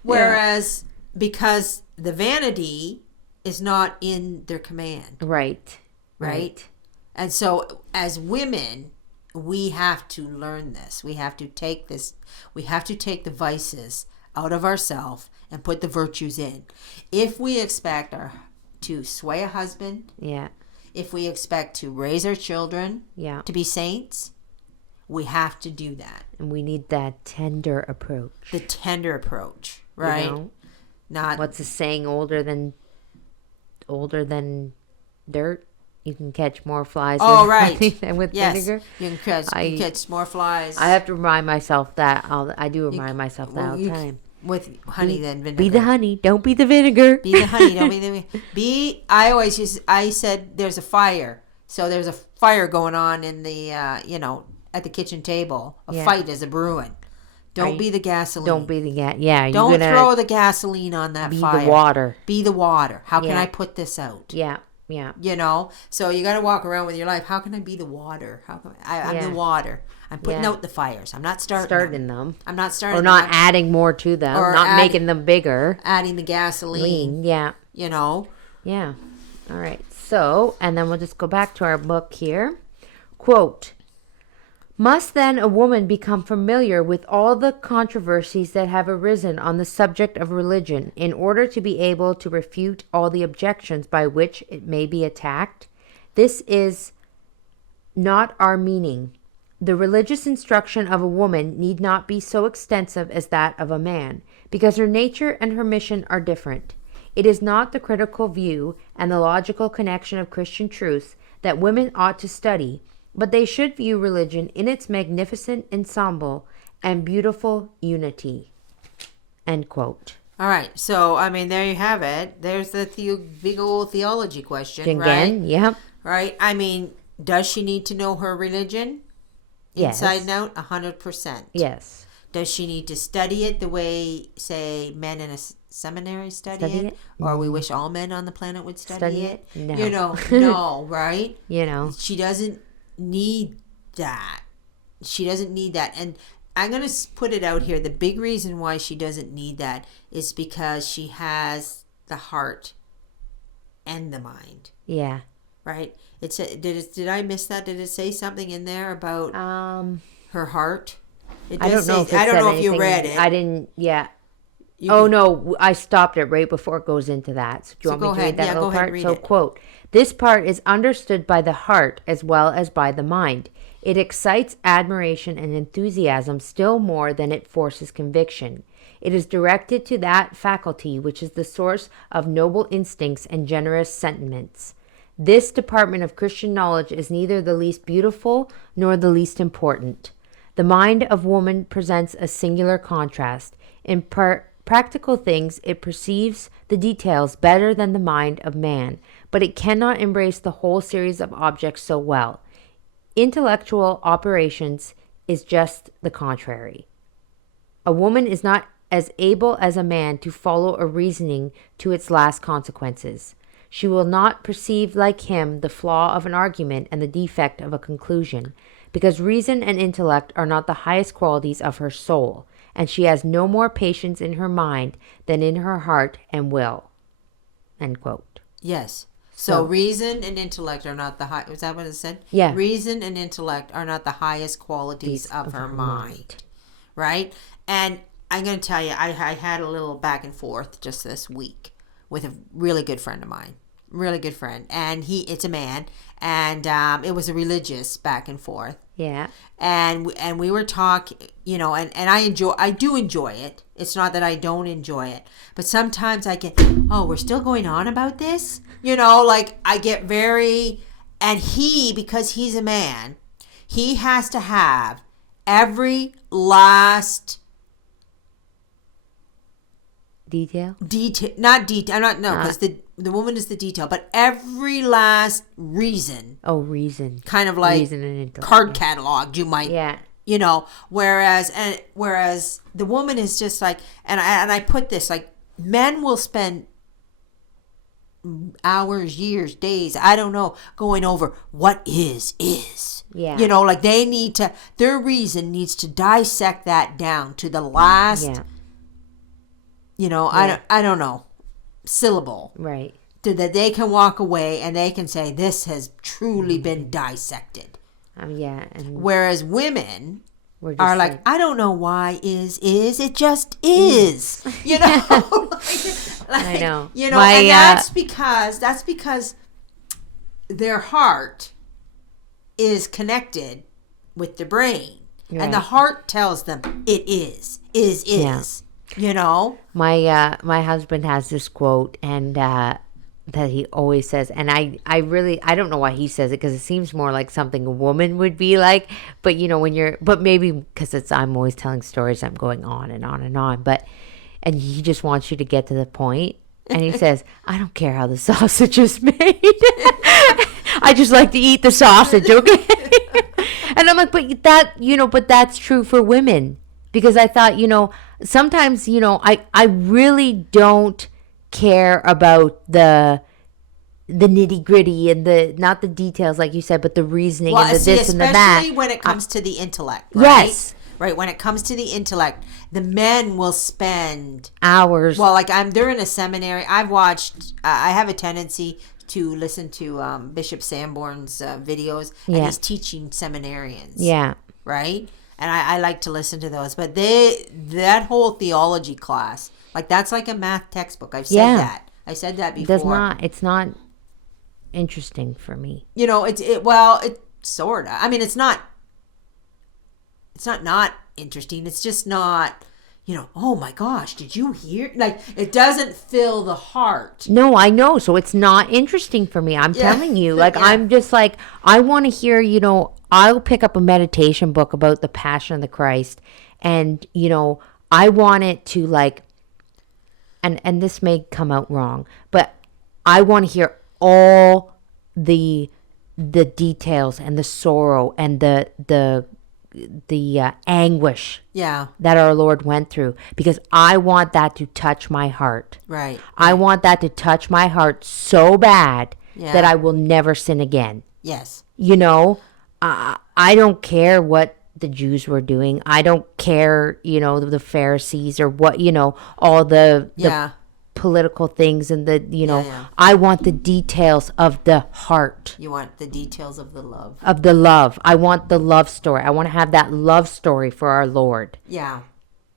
Whereas because the vanity is not in their command, Right. right? And so as women, we have to learn this. We have to take this, we have to take the vices out of ourselves and put the virtues in. If we expect to sway a husband, Yeah. if we expect to raise our children Yeah. to be saints, we have to do that. And we need that tender approach. The tender approach, right? You know? Not What's the saying? Older than dirt. You can catch more flies with right. honey than with yes. vinegar. You can catch more flies. I have to remind myself that. I do remind myself that all the time. With honey than vinegar. Be the honey. Don't be the vinegar. Be the honey. Don't be the I said there's a fire. So there's a fire going on in the, at the kitchen table. A fight is a brewing. Don't be the gasoline. Don't be the gas. Yeah. Don't throw the gasoline on that fire. Be the water. Be the water. How can I put this out? Yeah. Yeah. So you got to walk around with your life. How can I be the water? How can I'm the water. I'm putting out the fires. I'm not starting them. I'm not starting or them. not adding more to them. Or not making them bigger. Adding the gasoline. Yeah. Yeah. All right. So, and then we'll just go back to our book here. Quote, must then a woman become familiar with all the controversies that have arisen on the subject of religion in order to be able to refute all the objections by which it may be attacked? This is not our meaning. The religious instruction of a woman need not be so extensive as that of a man, because her nature and her mission are different. It is not the critical view and the logical connection of Christian truths that women ought to study, but they should view religion in its magnificent ensemble and beautiful unity. End quote. All right. So, there you have it. There's the big old theology question, again, right? Yep. Right? Does she need to know her religion? Yes. Inside and out? 100%. Yes. Does she need to study it the way, say, men in a seminary study it? Or we wish all men on the planet would study it? No. No, right? She doesn't need that. She doesn't need that. And I'm going to put it out here. The big reason why she doesn't need that is because she has the heart and the mind. Yeah. Right? Did I miss that? Did it say something in there about her heart? I don't know if you read it. I didn't. Yeah. No, I stopped it right before it goes into that. So do you want me to read that little part? So, quote, this part is understood by the heart as well as by the mind. It excites admiration and enthusiasm still more than it forces conviction. It is directed to that faculty which is the source of noble instincts and generous sentiments. This department of Christian knowledge is neither the least beautiful nor the least important. The mind of woman presents a singular contrast. In practical things, it perceives the details better than the mind of man, but it cannot embrace the whole series of objects so well. Intellectual operations is just the contrary. A woman is not as able as a man to follow a reasoning to its last consequences. She will not perceive like him the flaw of an argument and the defect of a conclusion, because reason and intellect are not the highest qualities of her soul, and she has no more patience in her mind than in her heart and will. End quote. Yes. So reason and intellect are not the high. Was that what it said? Yeah. Reason and intellect are not the highest qualities of her mind. Right? And I'm going to tell you, I had a little back and forth just this week with a really good friend of mine. Really good friend. And it's a man. And it was a religious back and forth. Yeah. And we were talking, and I do enjoy it. It's not that I don't enjoy it. But sometimes I get, we're still going on about this? I get very, and because he's a man, he has to have every last detail. Not detail. I'm not, no, because the woman is the detail, but every last reason. Oh, reason. Kind of like reason and card catalog, you might. Yeah. Whereas the woman is just like, and I put this, like, men will spend hours, years, days, I don't know, going over what is. Yeah. You know, like they need to, their reason needs to dissect that down to the last, Yeah. you know, Yeah. I don't know, syllable. Right. So that they can walk away and they can say, this has truly been dissected. Yeah. And Whereas women we're just are like, I don't know why is, it just is. You know? I know. You know, My, and that's because their heart is connected with the brain. Right. And the heart tells them it is. Yeah. You know? my husband has this quote, and that he always says, and I don't know why he says it, because it seems more like something a woman would be like, but you know, when you're, but maybe because I'm always telling stories, I'm going on and on and on, but, and he just wants you to get to the point, and he says, I don't care how the sausage is made. I just like to eat the sausage, okay? And I'm like, but that, you know, but that's true for women, because I thought, you know, sometimes, you know, I really don't care about the nitty gritty and the, not the details like you said, but the reasoning and the this and the that. Especially when it comes to the intellect, right? Yes. Right, when it comes to the intellect, the men will spend Hours. Well, like they're in a seminary. I've watched. I have a tendency to listen to Bishop Sanborn's videos, and Yeah. he's teaching seminarians. Yeah. Right, and I like to listen to those. But that whole theology class, like that's like a math textbook. I've said that. I said that before. It's not interesting for me. You know, it sort of. I mean, it's not interesting. It's just not, you know, oh my gosh, did you hear? Like, it doesn't fill the heart. No, I know. So it's not interesting for me. I'm telling you. Like, Yeah. I'm just like, I want to hear, you know, I'll pick up a meditation book about the Passion of the Christ. And, you know, I want it to like, and this may come out wrong, but I want to hear all the details and the sorrow and the anguish Yeah, that our Lord went through, because I want that to touch my heart. right. I want that to touch my heart so bad Yeah. that I will never sin again. Yes. You know, I don't care what the Jews were doing. I don't care, you know, the Pharisees or what, you know, all the Yeah. political things and the, you know, yeah. I want the details of the heart. You want the details of the love. Of the love. I want the love story. I want to have that love story for our Lord. Yeah.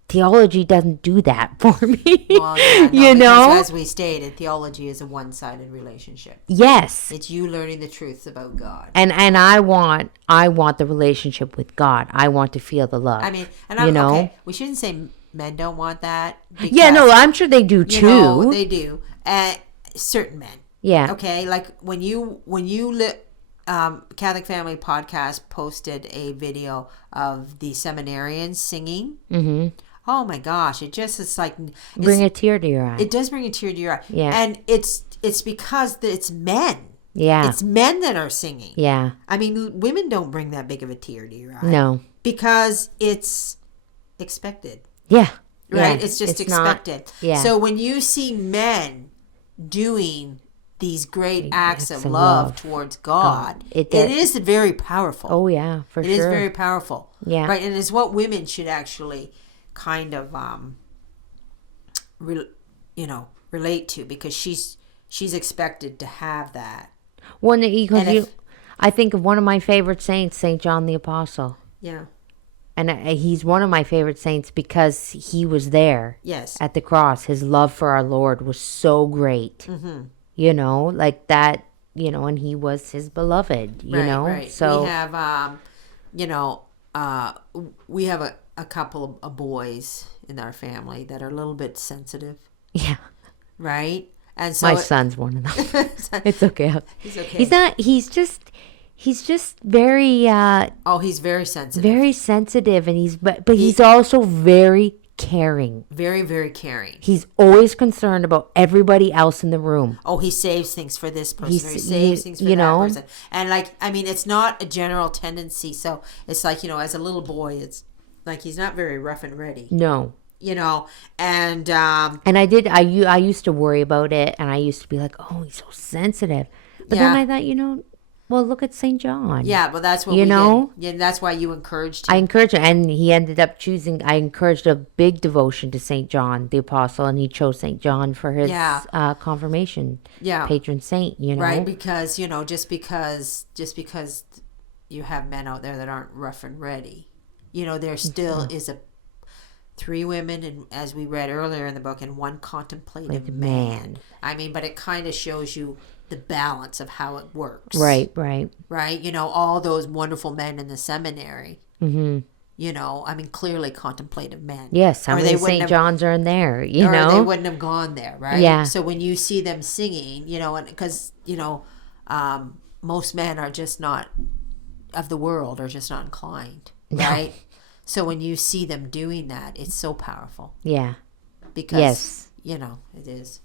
Theology doesn't do that for me. Well, yeah, no, You know? because as we stated, theology is a one-sided relationship. Yes. It's you learning the truths about God. And I want the relationship with God. I want to feel the love. I mean, and you know? okay, we shouldn't say men don't want that. Yeah, no, I'm sure they do you too. know, they do. Certain men. Yeah. Okay, like when you Catholic Family Podcast posted a video of the seminarians singing. Mm-hmm. Oh my gosh, it's like Bring a tear to your eye. it does bring a tear to your eye. Yeah. And it's because it's men. Yeah. It's men that are singing. Yeah. I mean, women don't bring that big of a tear to your eye. No. Because it's expected. Yeah. Right? Yeah. It's just not- expected. yeah. So when you see men doing these great acts of of love love. towards God, It it does. is very powerful. Oh yeah, for It sure. is very powerful. Yeah. Right? And it's what women should actually kind of relate to, because she's expected to have that. One that And if- I think of one of my favorite saints, Saint John the Apostle. Yeah. And he's one of my favorite saints because he was there Yes. at the cross. His love for our Lord was so great. Mm-hmm. You know, like that, you know, and he was his beloved, you know? Right. So, we have we have a couple of boys in our family that are a little bit sensitive, yeah. right? And so My son's one of them. It's okay. He's okay. He's not, he's just very, He's very sensitive. very sensitive, and but he's also very caring. Very, very caring. He's always concerned about everybody else in the room. Oh, he saves things for this person. Or he He's- saves things for you that know? person. And like, I mean, it's not a general tendency. So it's like, you know, as a little boy, it's like he's not very rough and ready. No. And I used to worry about it, and I used to be like, oh, he's so sensitive. But then yeah. I thought, well, look at St. John. Yeah, well, that's what You we know? did. Yeah, that's why you encouraged I him. encouraged him, and he ended up choosing. I encouraged a big devotion to St. John the Apostle, and he chose St. John for Yeah, his confirmation, yeah, patron saint, right. Because just because you have men out there that aren't rough and ready, there still is a three women, and as we read earlier in the book, and one contemplative Like, man. man. I mean, but it kind of shows you the balance of how it works. Right, right. Right? All those wonderful men in the seminary. Mm-hmm. I mean, clearly contemplative men. Yes, how Or many they wouldn't St. have, Johns are in there, or they wouldn't have gone there, right? Yeah. So when you see them singing, and because most men are just not of the world, or just not inclined, right? So when you see them doing that, it's so powerful. Yeah. Because it is.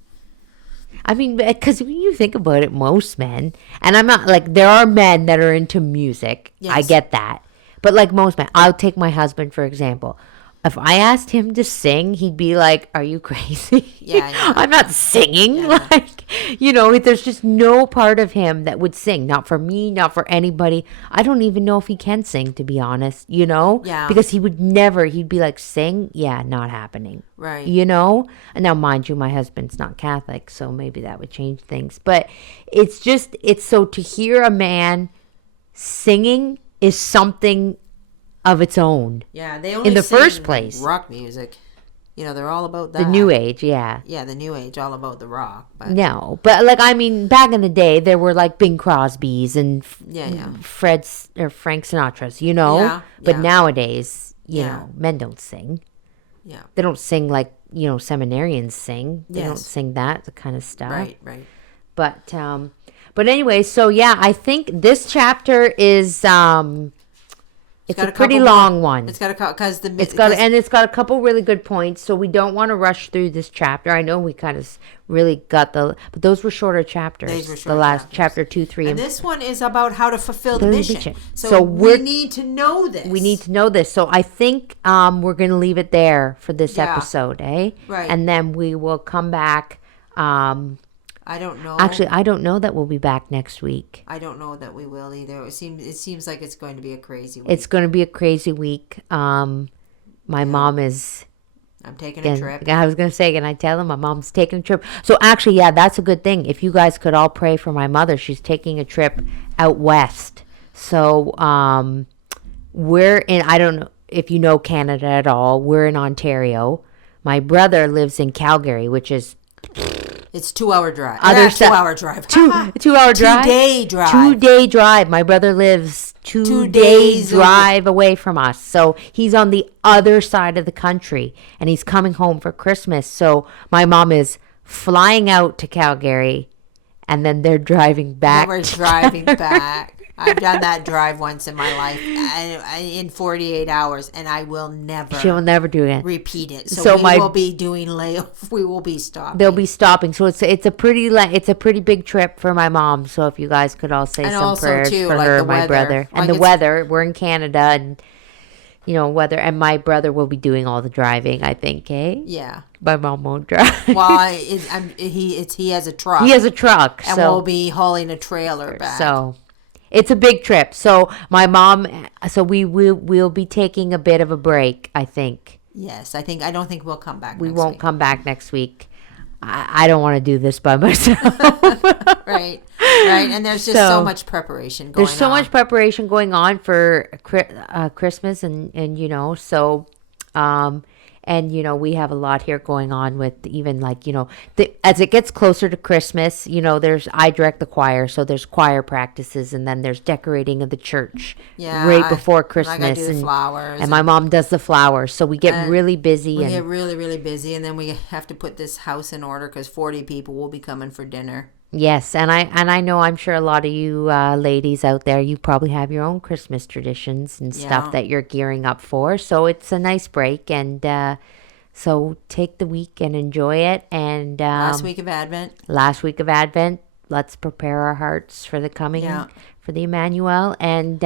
I mean, because when you think about it, most men, and I'm not like, there are men that are into music. Yes. I get that. But like most men, I'll take my husband, for example. If I asked him to sing, he'd be like, are you crazy? Yeah. I'm not singing. Yeah. Like, there's just no part of him that would sing. Not for me, not for anybody. I don't even know if he can sing, to be honest, Yeah. Because he'd be like, sing? Yeah, not happening. Right. And now, mind you, my husband's not Catholic, so maybe that would change things. But it's so to hear a man singing is something of its own. Yeah, they only in the sing first place. rock music. They're all about that. The New Age, yeah. Yeah, the New Age, all about the rock. But No, but like, I mean, back in the day, there were like Bing Crosby's and yeah. Fred's or Frank Sinatra's, Yeah, But yeah. nowadays, Yeah. Men don't sing. Yeah. They don't sing like seminarians sing. They don't Yes. sing that kind of stuff. Right. But anyway, so yeah, I think this chapter is it's a pretty long one. It's got a because it's got a couple really good points, so we don't want to rush through this chapter. I know we kind of really got but those were shorter chapters. These were the short last chapters. chapter 2, 3, and this one is about how to fulfill the The mission. mission. So So we need to know this. we need to know this. So I think we're going to leave it there for this Yeah. episode, eh? Right. And then we will come back. I don't know. Actually, I don't know that we'll be back next week. I don't know that we will either. It seems like it's going to be a crazy week. It's going to be a crazy week. My mom is. I'm taking a trip. I was going to say, can I tell them my mom's taking a trip? So actually, yeah, that's a good thing. If you guys could all pray for my mother, she's taking a trip out west. So we're in, I don't know if you know Canada at all. We're in Ontario. My brother lives in Calgary, which is It's 2-hour drive. Other 2-hour drive. 2-hour drive. 2-day drive. 2-day drive. My brother lives 2-day days drive away from us. So he's on the other side of the country and he's coming home for Christmas. So my mom is flying out to Calgary and then they're driving back. We're driving back. I've done that drive once in my life in 48 hours, and I will never. She will never do it. Repeat it. So we will be doing layoff. We will be stopping. They'll be stopping. So it's a pretty big trip for my mom. So if you guys could all say some prayers for her, and my brother, and the weather. We're in Canada, and weather, and my brother will be doing all the driving. I think, Yeah. My mom won't drive. Well, he has a truck. He has a truck, and we'll be hauling a trailer back. So it's a big trip. So my mom, we'll be taking a bit of a break, I think. Yes, I don't think we'll come back. We won't come back next week. I don't want to do this by myself. Right. And there's just so much preparation going on. There's so much preparation going on for Christmas and so. And, we have a lot here going on with even as it gets closer to Christmas, I direct the choir. So there's choir practices and then there's decorating of the church right before Christmas. I do the flowers. And my mom does the flowers. So we get really busy. We get really, really busy. And then we have to put this house in order because 40 people will be coming for dinner. Yes, and I know I'm sure a lot of you ladies out there, you probably have your own Christmas traditions and stuff that you're gearing up for. So it's a nice break, and so take the week and enjoy it. And last week of Advent. Let's prepare our hearts for the coming for the Emmanuel. And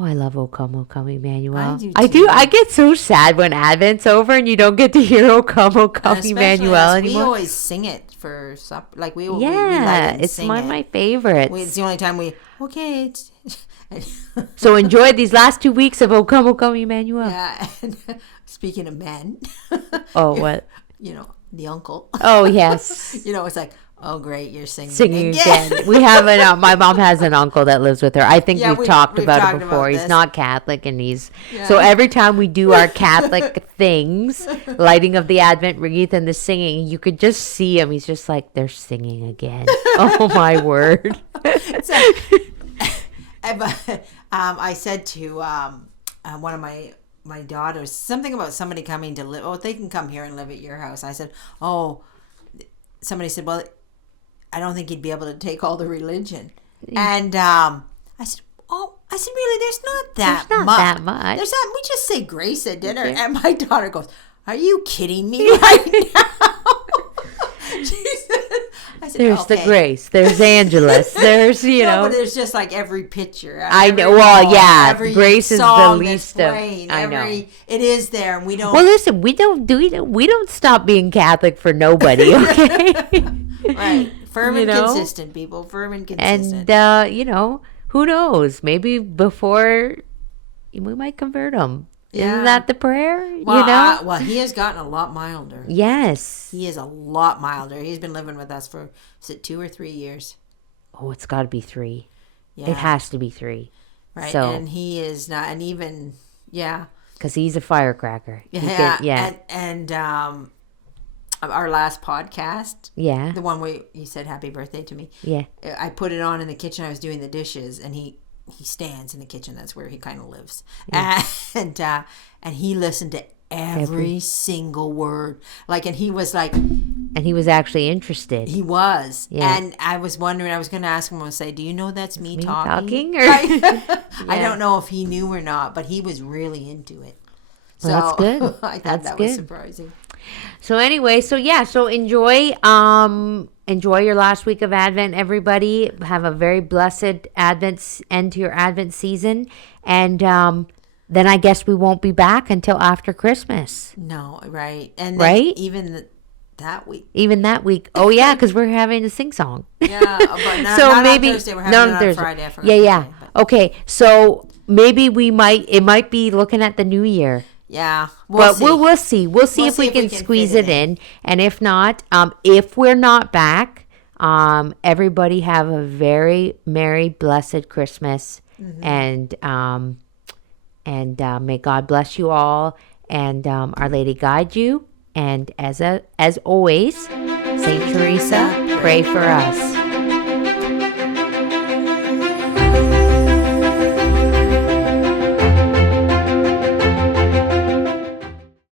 Oh, I love O Come, Emmanuel. I do I too. I get so sad when Advent's over and you don't get to hear O Come, Especially Emmanuel us, we anymore. always sing it for supper. Like we light Yeah, it and it's sing one of it. my favorites. It's the only time we So enjoy these last 2 weeks of O Come, Emmanuel. yeah. And speaking of men, Oh, what? you know, the uncle. Oh, yes. You know, it's like, oh great, you're singing, Singing again. We have my mom has an uncle that lives with her. I think Yeah, we've talked we've about talked it before. about He's this. not Catholic and he's Yeah. so every time we do our Catholic things, lighting of the Advent wreath and the singing, you could just see him. He's just like, they're singing again. Oh my word. I said to one of my daughters something about somebody coming to live. Oh, they can come here and live at your house. I said, oh, somebody said, well, I don't think he'd be able to take all the religion. And I said, oh, I said, really, there's not that There's not much. that much. There's not. We just say grace at dinner. Okay. And my daughter goes, are you kidding me right now? She said, I said, There's okay. the Grace. There's Angelus. There's, you No, know. but there's just like every picture. I every know. Well, poem, yeah, every Grace is the song least that's of- playing, I know. It is there, and we don't. Well, listen, we don't stop being Catholic for nobody, okay? Right, firm You and know? consistent, people, firm and consistent. And you know, who knows? Maybe before we might convert him. Yeah. Isn't that the prayer? well, you know? well, he has gotten a lot milder. Yes. He is a lot milder. He's been living with us for, is it 2 or 3 years? Oh, it's got to be 3. Yeah, It has to be 3. right. So, And he is not, and even because he's a firecracker. He yeah, could- yeah, and our last podcast, yeah, the one where you said happy birthday to me. yeah. I put it on in the kitchen. I was doing the dishes, and he stands in the kitchen. That's where he kind of lives. And he listened to every single word. Like, and he was like, And he was actually interested. he was. Yeah. And I was wondering, I was going to ask him, I was say, do you know that's me Me talking? talking? Or- I don't know if he knew or not, but he was really into it. So Well, that's good. I thought That's that was good. surprising. So anyway, so enjoy your last week of Advent, everybody. Have a very blessed end to your Advent season, and then I guess we won't be back until after Christmas, No, right. And then Right? even that week. even that week. Oh yeah, because we're having a sing song. Yeah, but not, So not maybe on Thursday. We're having not it on on Thursday. Friday. I forgot Yeah, to yeah. say, but Okay, so maybe it might be looking at the new year. yeah, But see. we'll see. We'll see We'll if we see if we can can squeeze fit it it in. And if not, if we're not back, everybody have a very merry, blessed Christmas, and may God bless you all, and Our Lady guide you. And as always, Saint Teresa, pray for us.